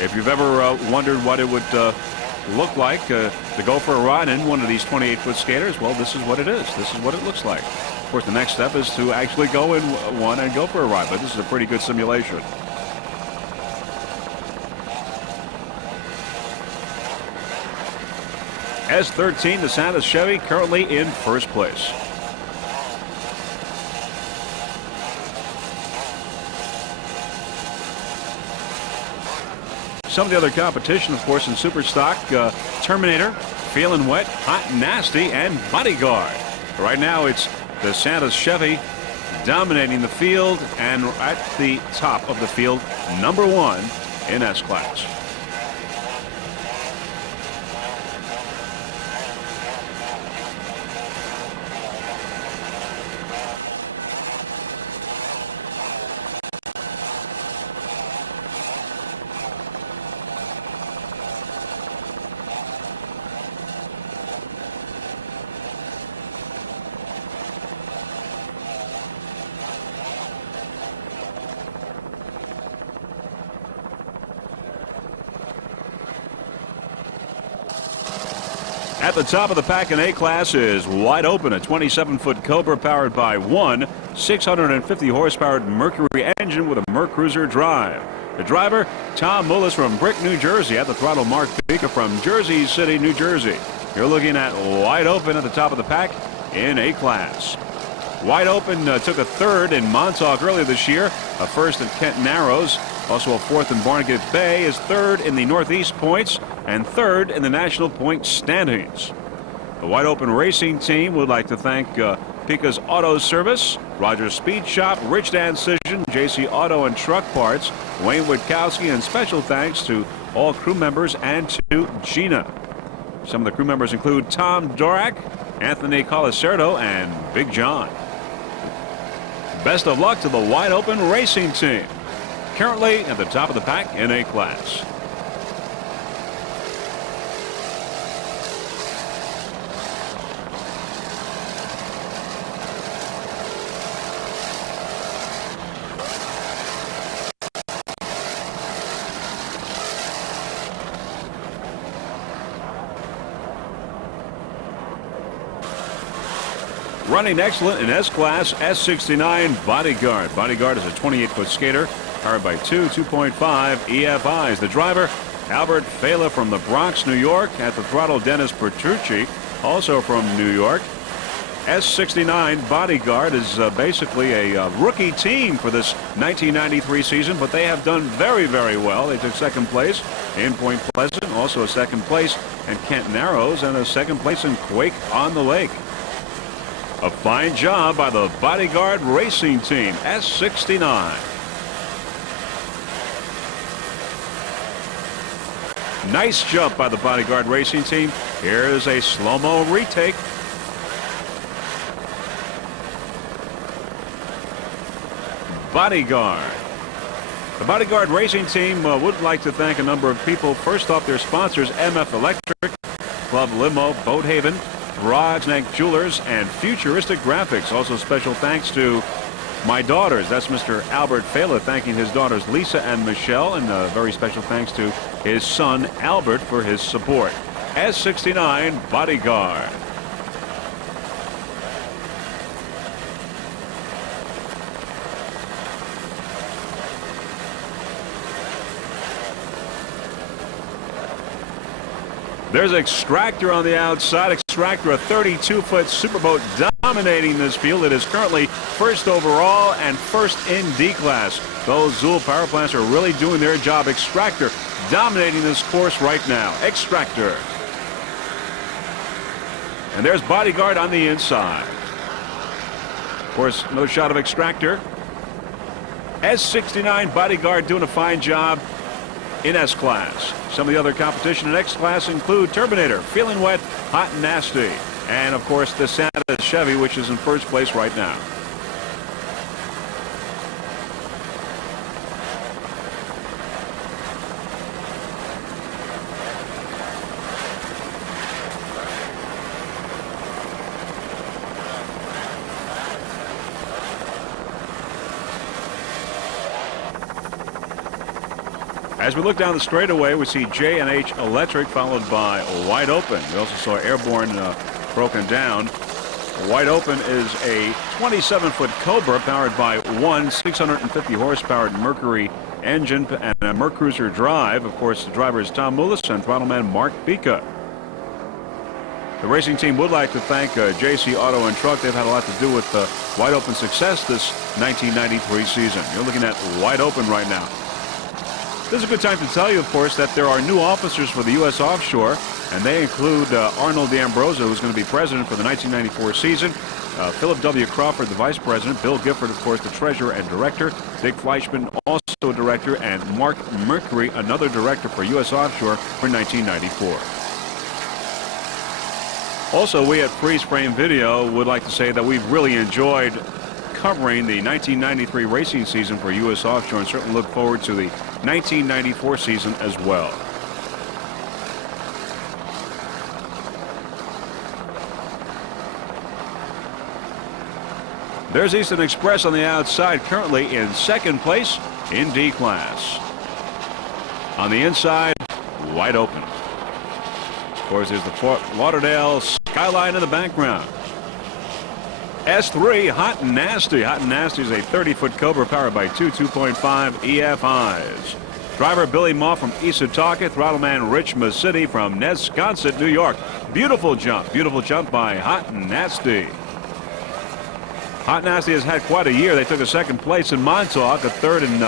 If you've ever wondered what it would look like to go for a ride in one of these 28-foot skaters, well, this is what it is. This is what it looks like. Of course, the next step is to actually go in one and go for a ride, but this is a pretty good simulation. S13, DeSantis Chevy currently in first place. Some of the other competition, of course, in Superstock, Terminator, Feeling Wet, Hot and Nasty, and Bodyguard. Right now, it's DeSantis Chevy dominating the field and at the top of the field, number one in S class. At the top of the pack in A-class is Wide Open, a 27-foot Cobra powered by one 650-horsepower Mercury engine with a Mercruiser drive. The driver, Tom Mullis from Brick, New Jersey. At the throttle, Mark Baker from Jersey City, New Jersey. You're looking at Wide Open at the top of the pack in A-class. Wide Open took a third in Montauk earlier this year, a first at Kent Narrows, also a fourth in Barnegat Bay, is third in the Northeast points, and third in the national point standings. The Wide Open racing team would like to thank Pika's Auto Service, Rogers Speed Shop, Rich Decision, JC Auto and Truck Parts, Wayne Witkowski, and special thanks to all crew members and to Gina. Some of the crew members include Tom Dorak, Anthony Colacerto, and Big John. Best of luck to the Wide Open racing team. Currently at the top of the pack in A-class. Running excellent in S-Class, S69 Bodyguard. Bodyguard is a 28-foot skater powered by two 2.5 EFIs. The driver, Albert Fela from the Bronx, New York. At the throttle, Dennis Bertucci, also from New York. S69 Bodyguard is basically a rookie team for this 1993 season, but they have done very, very well. They took second place in Point Pleasant, also a second place in Kent Narrows, and a second place in Quake on the Lake. A fine job by the Bodyguard racing team, S69. Nice jump by the Bodyguard racing team. Here's a slow-mo retake. Bodyguard. The Bodyguard racing team would like to thank a number of people. First off, their sponsors, MF Electric, Club Limo, Boat Haven, Broadsneck Jewelers, and Futuristic Graphics. Also special thanks to my daughters. That's Mr. Albert Fela thanking his daughters Lisa and Michelle, and a very special thanks to his son Albert for his support. S69 Bodyguard. There's Extractor on the outside. Extractor, a 32-foot superboat dominating this field. It is currently first overall and first in D-class. Those Zool power plants are really doing their job. Extractor dominating this course right now. Extractor. And there's Bodyguard on the inside. Of course, another shot of Extractor. S69 Bodyguard doing a fine job in S-Class. Some of the other competition in X-Class include Turbinator, Feeling Wet, Hot and Nasty, and of course the Santa Chevy, which is in first place right now. As we look down the straightaway, we see J&H Electric followed by Wide Open. We also saw Airborne broken down. Wide Open is a 27-foot Cobra powered by one 650-horsepower Mercury engine and a Mercruiser drive. Of course, the driver is Tom Mullis and throttleman Mark Bika. The racing team would like to thank JC Auto and Truck. They've had a lot to do with Wide Open success this 1993 season. You're looking at Wide Open right now. This is a good time to tell you, of course, that there are new officers for the U.S. Offshore, and they include Arnold D'Ambroso, who's going to be president for the 1994 season, Philip W. Crawford, the vice president, Bill Gifford, of course, the treasurer and director, Dick Fleischman, also a director, and Mark Mercury, another director for U.S. Offshore for 1994. Also, we at Freeze Frame Video would like to say that we've really enjoyed covering the 1993 racing season for U.S. Offshore and certainly look forward to the 1994 season as well. There's Eastern Express on the outside, currently in second place in D-class. On the inside, Wide Open. course, there's the Fort Lauderdale skyline in the background. S3, Hot and Nasty. Hot and Nasty is a 30-foot Cobra powered by two 2.5 EFIs. Driver Billy Moff from Isataka, throttleman Rich Masidi from Nesconset, New York. Beautiful jump by Hot and Nasty. Hot and Nasty has had quite a year. They took a second place in Montauk, a third in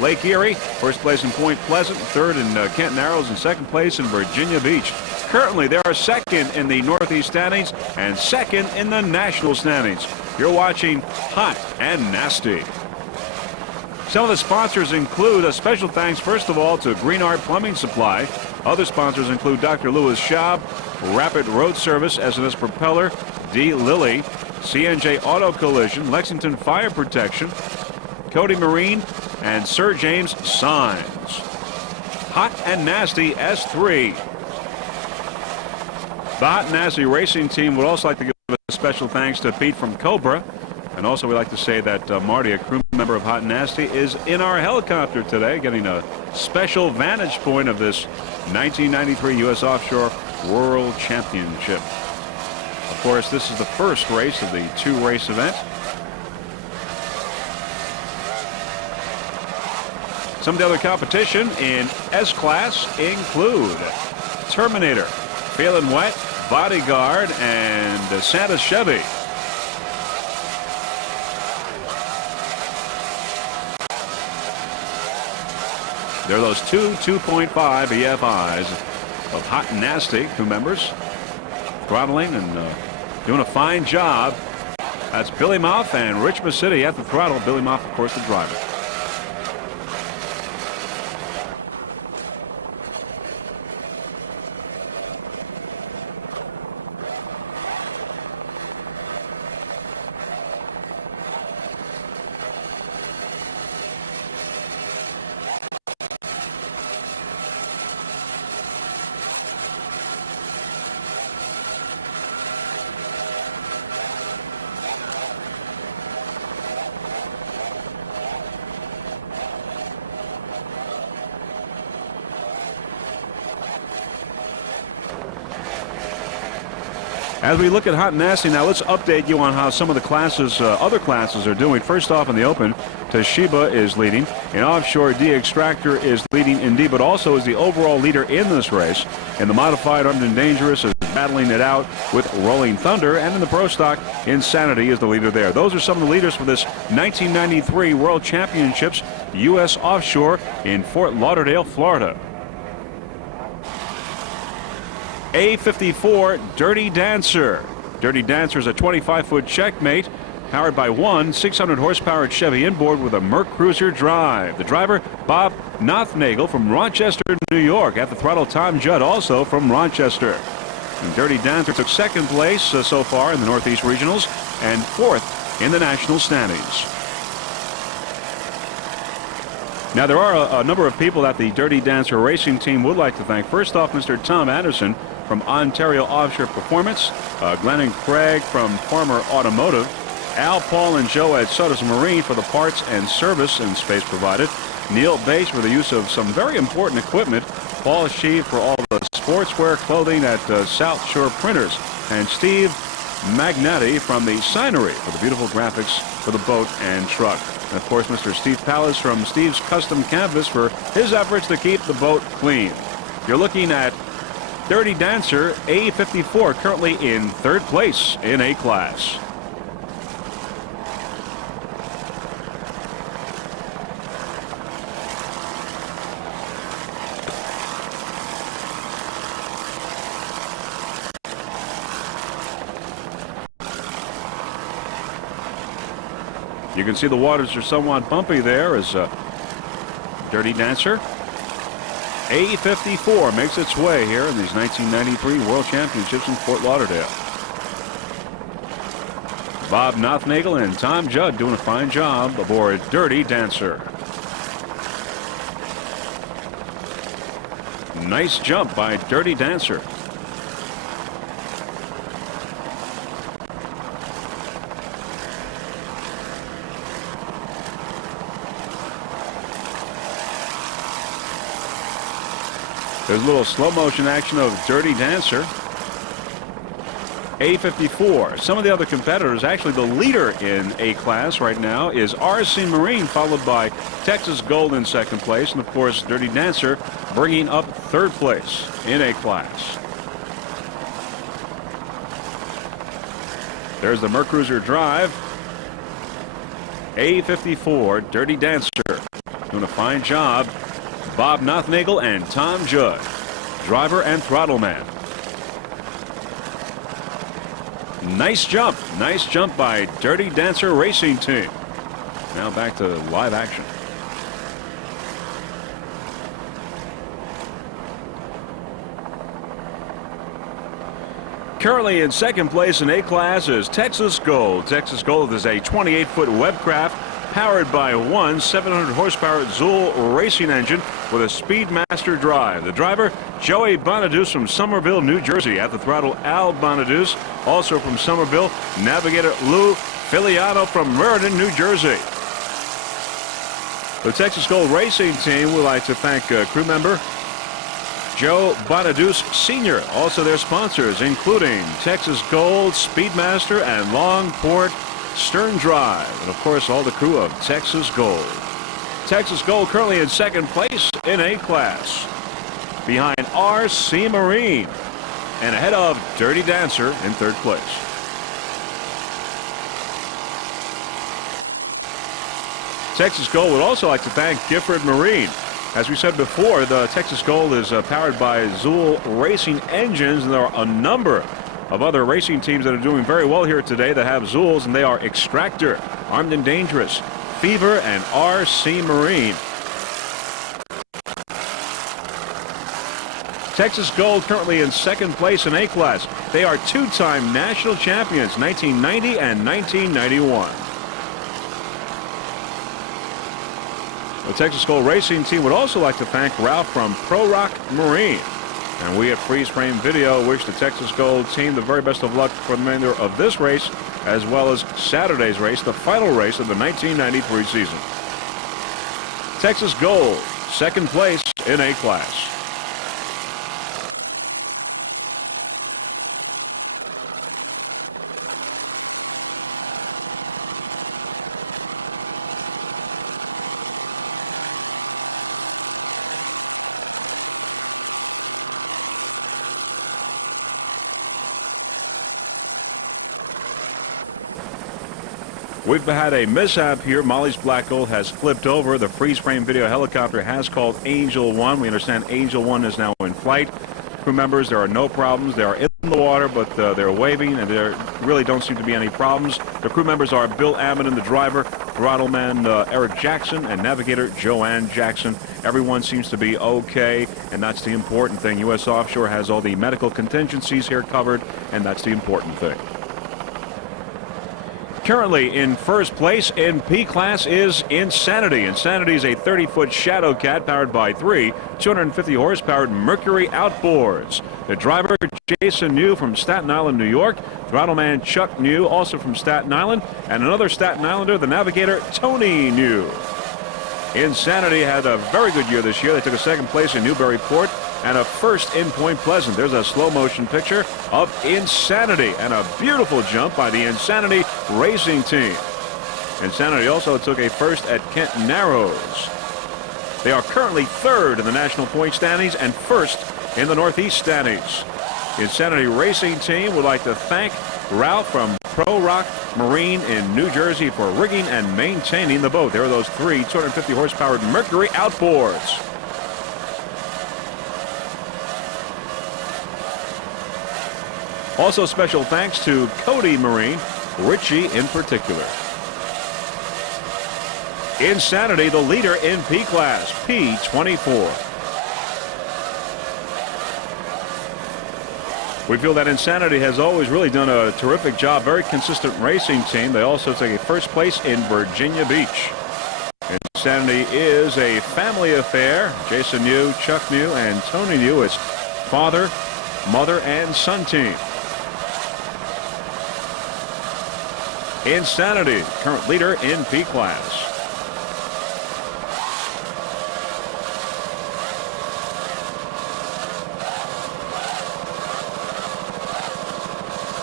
Lake Erie, first place in Point Pleasant, third in Kent Narrows, and second place in Virginia Beach. Currently, they are second in the Northeast standings and second in the national standings. You're watching Hot and Nasty. Some of the sponsors include a special thanks, first of all, to Green Art Plumbing Supply. Other sponsors include Dr. Louis Schaub, Rapid Road Service, S&S Propeller, D. Lilly, CNJ Auto Collision, Lexington Fire Protection, Cody Marine, and Sir James Signs. Hot and Nasty S3. The Hot and Nasty racing team would also like to give a special thanks to Pete from Cobra. And also we'd like to say that Marty, a crew member of Hot and Nasty, is in our helicopter today, getting a special vantage point of this 1993 U.S. Offshore World Championship. Of course, this is the first race of the two-race event. Some of the other competition in S-Class include Terminator, Feelin' Wet, Bodyguard, and Santa Chevy. There are those two 2.5 EFIs of Hot and Nasty crew members throttling and doing a fine job. That's Billy Moff and Rich Masidi at the throttle. Billy Moff, of course, the driver. As we look at Hot and Nasty now, let's update you on how some of the classes, other classes are doing. First off in the open, Toshiba is leading. In offshore, D-Extractor is leading in D, but also is the overall leader in this race. In the modified, Armed and Dangerous is battling it out with Rolling Thunder. And in the Pro Stock, Insanity is the leader there. Those are some of the leaders for this 1993 World Championships U.S. Offshore in Fort Lauderdale, Florida. A54 Dirty Dancer. Dirty Dancer is a 25-foot checkmate powered by one 600-horsepower Chevy inboard with a Merc Cruiser drive. The driver, Bob Nothnagel from Rochester, New York. At the throttle, Tom Judd, also from Rochester. And Dirty Dancer took second place so far in the Northeast Regionals and fourth in the national standings. Now, there are a number of people that the Dirty Dancer racing team would like to thank. First off, Mr. Tom Anderson from Ontario Offshore Performance, Glenn and Craig from Farmer Automotive, Al, Paul, and Joe at Sodas Marine for the parts and service and space provided, Neil Bates for the use of some very important equipment, Paul Sheave for all the sportswear clothing at South Shore Printers, and Steve Magnati from the Signery for the beautiful graphics for the boat and truck. And of course, Mr. Steve Pallas from Steve's Custom Canvas for his efforts to keep the boat clean. You're looking at Dirty Dancer A54, currently in third place in A class. You can see the waters are somewhat bumpy there as Dirty Dancer A54 makes its way here in these 1993 World Championships in Fort Lauderdale. Bob Nothnagel and Tom Judd doing a fine job aboard Dirty Dancer. Nice jump by Dirty Dancer. There's a little slow motion action of Dirty Dancer. A54. Some of the other competitors, actually the leader in A class right now is RC Marine, followed by Texas Gold in second place, and of course Dirty Dancer bringing up third place in A class. There's the Mercruiser drive. A54, Dirty Dancer, doing a fine job. Bob Nothnagel and Tom Judd, driver and throttleman. Nice jump by Dirty Dancer Racing Team. Now back to live action. Currently in second place in A class is Texas Gold. Texas Gold is a 28-foot Webcraft powered by one 700 horsepower Zool racing engine with a Speedmaster drive. The driver, Joey Bonadus from Somerville, New Jersey. At the throttle, Al Bonadus, also from Somerville. Navigator Lou Filiano from Meriden, New Jersey. The Texas Gold Racing Team would like to thank crew member Joe Bonadus Sr. Also their sponsors, including Texas Gold, Speedmaster, and Longport Stern Drive, and of course all the crew of Texas Gold. Texas Gold currently in second place in A class, behind RC Marine, and ahead of Dirty Dancer in third place. Texas Gold would also like to thank Gifford Marine. As we said before, the Texas Gold is powered by Zool racing engines, and there are a number of other racing teams that are doing very well here today that have Zools, and they are Extractor, Armed and Dangerous, Fever, and RC Marine. Texas Gold currently in second place in A class. They are two-time national champions, 1990 and 1991. The Texas Gold Racing Team would also like to thank Ralph from Pro Rock Marine. And we at Freeze Frame Video wish the Texas Gold team the very best of luck for the remainder of this race, as well as Saturday's race, the final race of the 1993 season. Texas Gold, second place in A class. We've had a mishap here. Molly's Black Gold has flipped over. The freeze frame video helicopter has called Angel 1. We understand Angel 1 is now in flight. Crew members, there are no problems. They are in the water, but they're waving, and there really don't seem to be any problems. The crew members are Bill Ammon, the driver, throttleman Eric Jackson, and navigator Joanne Jackson. Everyone seems to be okay, and that's the important thing. U.S. Offshore has all the medical contingencies here covered, and that's the important thing. Currently in first place in P class is Insanity. Insanity is a 30-foot Shadow Cat powered by three 250 horsepower Mercury outboards. The driver, Jason New from Staten Island, New York. Throttleman Chuck New, also from Staten Island. And another Staten Islander, the navigator, Tony New. Insanity had a very good year this year. They took a second place in Newburyport and a first in Point Pleasant. There's a slow motion picture of Insanity and a beautiful jump by the Insanity Racing Team. Insanity also took a first at Kent Narrows. They are currently third in the national point standings and first in the Northeast standings. Insanity Racing Team would like to thank Ralph from Pro Rock Marine in New Jersey for rigging and maintaining the boat. There are those three 250 horsepower Mercury outboards. Also special thanks to Cody Marine, Richie in particular. Insanity, the leader in P class, P24. We feel that Insanity has always really done a terrific job, very consistent racing team. They also take a first place in Virginia Beach. Insanity is a family affair. Jason New, Chuck New, and Tony New is father, mother, and son team. Insanity, current leader in P class.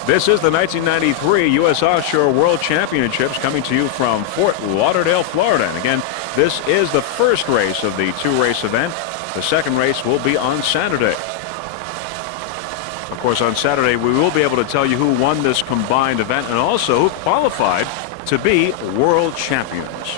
This is the 1993 U.S. Offshore World Championships coming to you from Fort Lauderdale, Florida. And again, this is the first race of the two-race event. The second race will be on Saturday. Of course, on Saturday, we will be able to tell you who won this combined event and also who qualified to be world champions.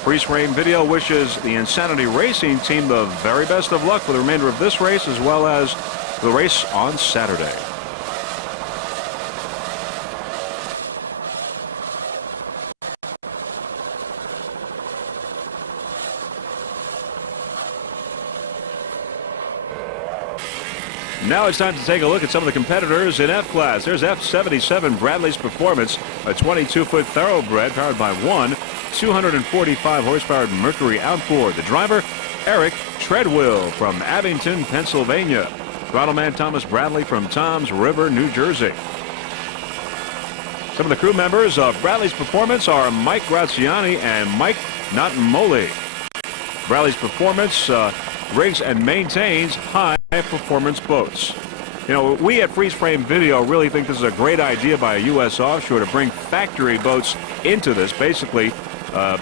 Freeze Frame Video wishes the Insanity Racing team the very best of luck for the remainder of this race as well as the race on Saturday. Now it's time to take a look at some of the competitors in F class. There's F77 Bradley's Performance, a 22-foot thoroughbred powered by one 245 horsepower Mercury outboard. The driver, Eric Treadwell from Abington, Pennsylvania. Throttleman Thomas Bradley from Toms River, New Jersey. Some of the crew members of Bradley's Performance are Mike Graziani and Mike Notmoli. Bradley's Performance rigs and maintains high-performance boats. You know, we at Freeze Frame Video really think this is a great idea by U.S. Offshore to bring factory boats into this. Basically,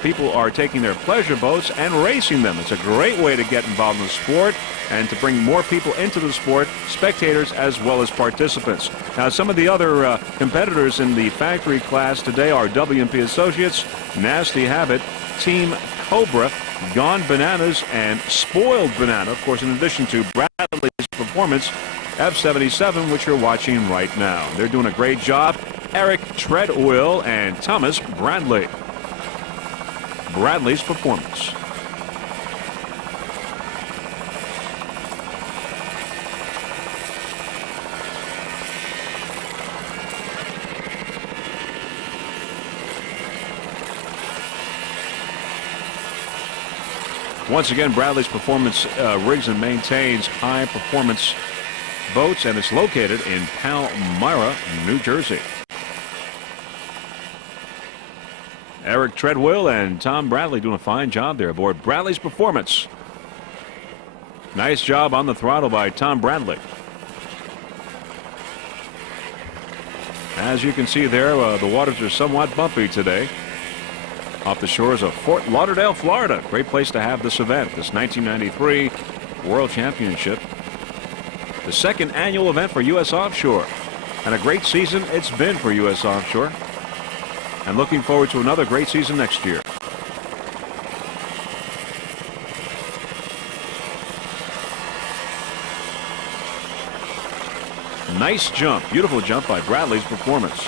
people are taking their pleasure boats and racing them. It's a great way to get involved in the sport and to bring more people into the sport, spectators as well as participants. Now, some of the other competitors in the factory class today are W&P Associates, Nasty Habit, Team Cobra, Gone Bananas, and Spoiled Banana. Of course, in addition to Bradley's Performance, F77, which you're watching right now. They're doing a great job. Eric Treadwell and Thomas Bradley. Bradley's Performance. Once again, Bradley's Performance rigs and maintains high-performance boats, and it's located in Palmyra, New Jersey. Eric Treadwell and Tom Bradley doing a fine job there aboard Bradley's Performance. Nice job on the throttle by Tom Bradley. As you can see there, the waters are somewhat bumpy today. Off the shores of Fort Lauderdale, Florida. Great place to have this event, this 1993 World Championship. The second annual event for U.S. Offshore. And a great season it's been for U.S. Offshore. And looking forward to another great season next year. Nice jump. Beautiful jump by Bradley's Performance.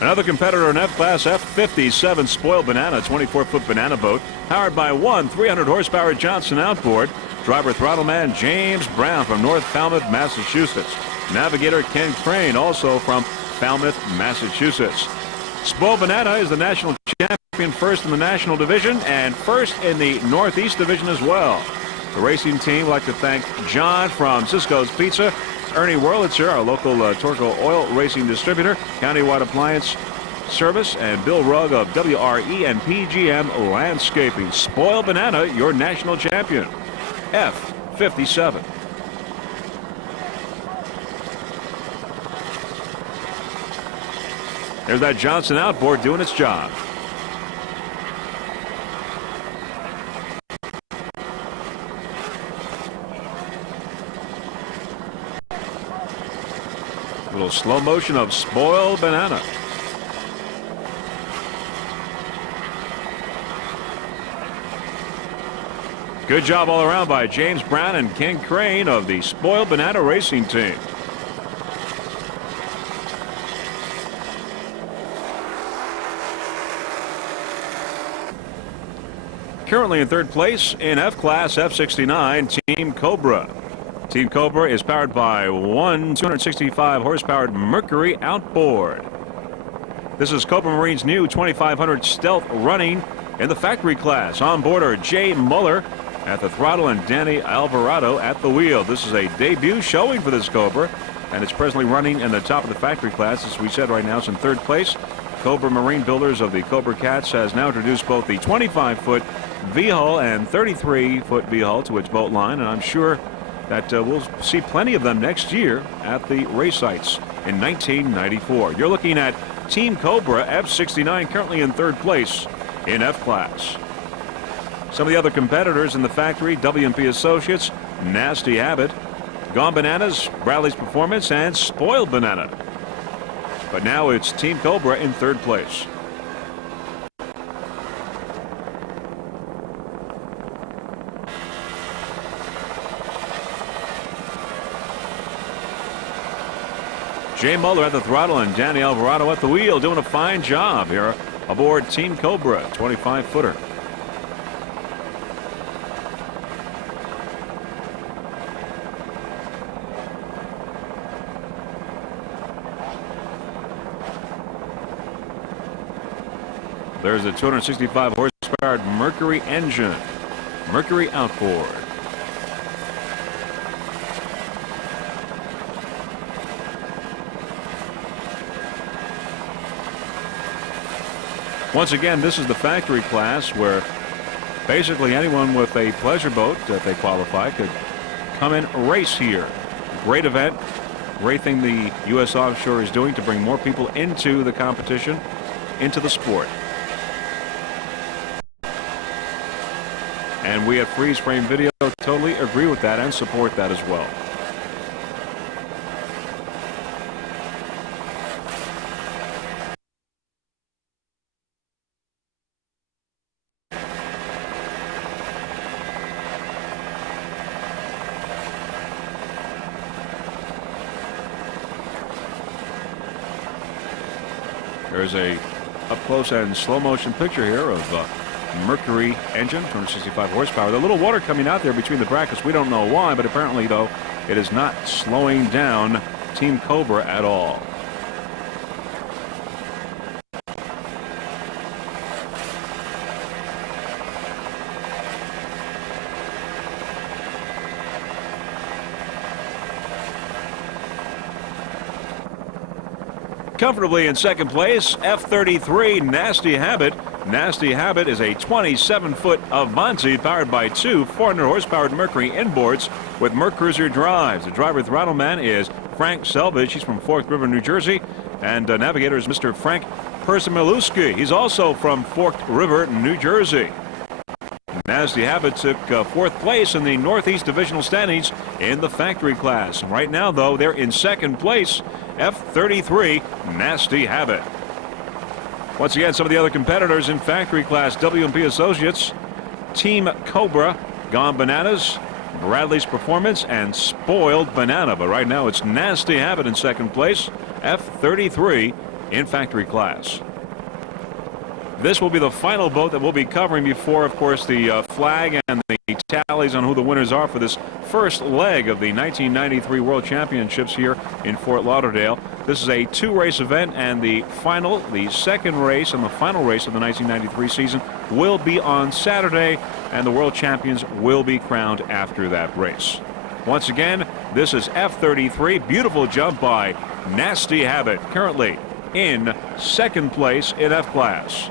Another competitor in F-Class, F57 Spoiled Banana, 24-foot banana boat, powered by one 300-horsepower Johnson outboard. Driver Throttleman James Brown from North Falmouth, Massachusetts. Navigator Ken Crane, also from Falmouth, Massachusetts. Spoiled Banana is the national champion, first in the national division and first in the Northeast division as well. The racing team would like to thank John from Cisco's Pizza, Ernie Wurlitzer, our local Torco oil racing distributor, Countywide Appliance Service, and Bill Rugg of WRE and PGM Landscaping. Spoiled Banana, your national champion. F57. There's that Johnson outboard doing its job. A little slow motion of Spoiled Banana. Good job all around by James Brown and Ken Crane of the Spoiled Banana racing team. Currently in third place in F-Class, F69, Team Cobra. Team Cobra is powered by one 265 horsepower Mercury outboard. This is Cobra Marine's new 2500 Stealth running in the factory class. On board are Jay Muller at the throttle and Danny Alvarado at the wheel. This is a debut showing for this Cobra, and it's presently running in the top of the factory class. As we said, right now it's in third place. Cobra Marine Builders of the Cobra Cats has now introduced both the 25-foot V-hull and 33-foot V-hull to its boat line, and I'm sure that we'll see plenty of them next year at the race sites in 1994. You're looking at Team Cobra F69 currently in third place in F class. Some of the other competitors in the factory: W&P Associates, Nasty Habit, Gone Bananas, Bradley's Performance, and Spoiled Banana. But now it's Team Cobra in third place. Jay Muller at the throttle and Danny Alvarado at the wheel, doing a fine job here aboard Team Cobra 25-footer. There's a 265 horsepower Mercury engine. Mercury outboard. Once again, this is the factory class where basically anyone with a pleasure boat, if they qualify, could come and race here. Great event. Great thing the U.S. Offshore is doing to bring more people into the competition, into the sport. And we at Freeze Frame Video totally agree with that and support that as well. There's a up-close and slow-motion picture here of Mercury engine, 265 horsepower. The little water coming out there between the brackets, we don't know why, but apparently, though, it is not slowing down Team Cobra at all. Comfortably in second place, F33 Nasty Habit. Nasty Habit is a 27-foot Avanti powered by two 400-horsepower Mercury inboards with Mercruiser drives. The driver throttleman is Frank Selvage. He's from Forked River, New Jersey. And navigator is Mr. Frank Persimiluski. He's also from Forked River, New Jersey. Nasty Habit took fourth place in the Northeast Divisional standings in the factory class. Right now, though, they're in second place. F33 Nasty Habit. Once again, some of the other competitors in factory class: W&P Associates, Team Cobra, Gone Bananas, Bradley's Performance, and Spoiled Banana. But right now, it's Nasty Habit in second place. F33 in factory class. This will be the final boat that we'll be covering before, of course, the flag and the tallies on who the winners are for this first leg of the 1993 World Championships here in Fort Lauderdale. This is a two-race event, and the second race and the final race of the 1993 season will be on Saturday, and the world champions will be crowned after that race. Once again, this is F33. Beautiful jump by Nasty Habit, currently in second place in F class.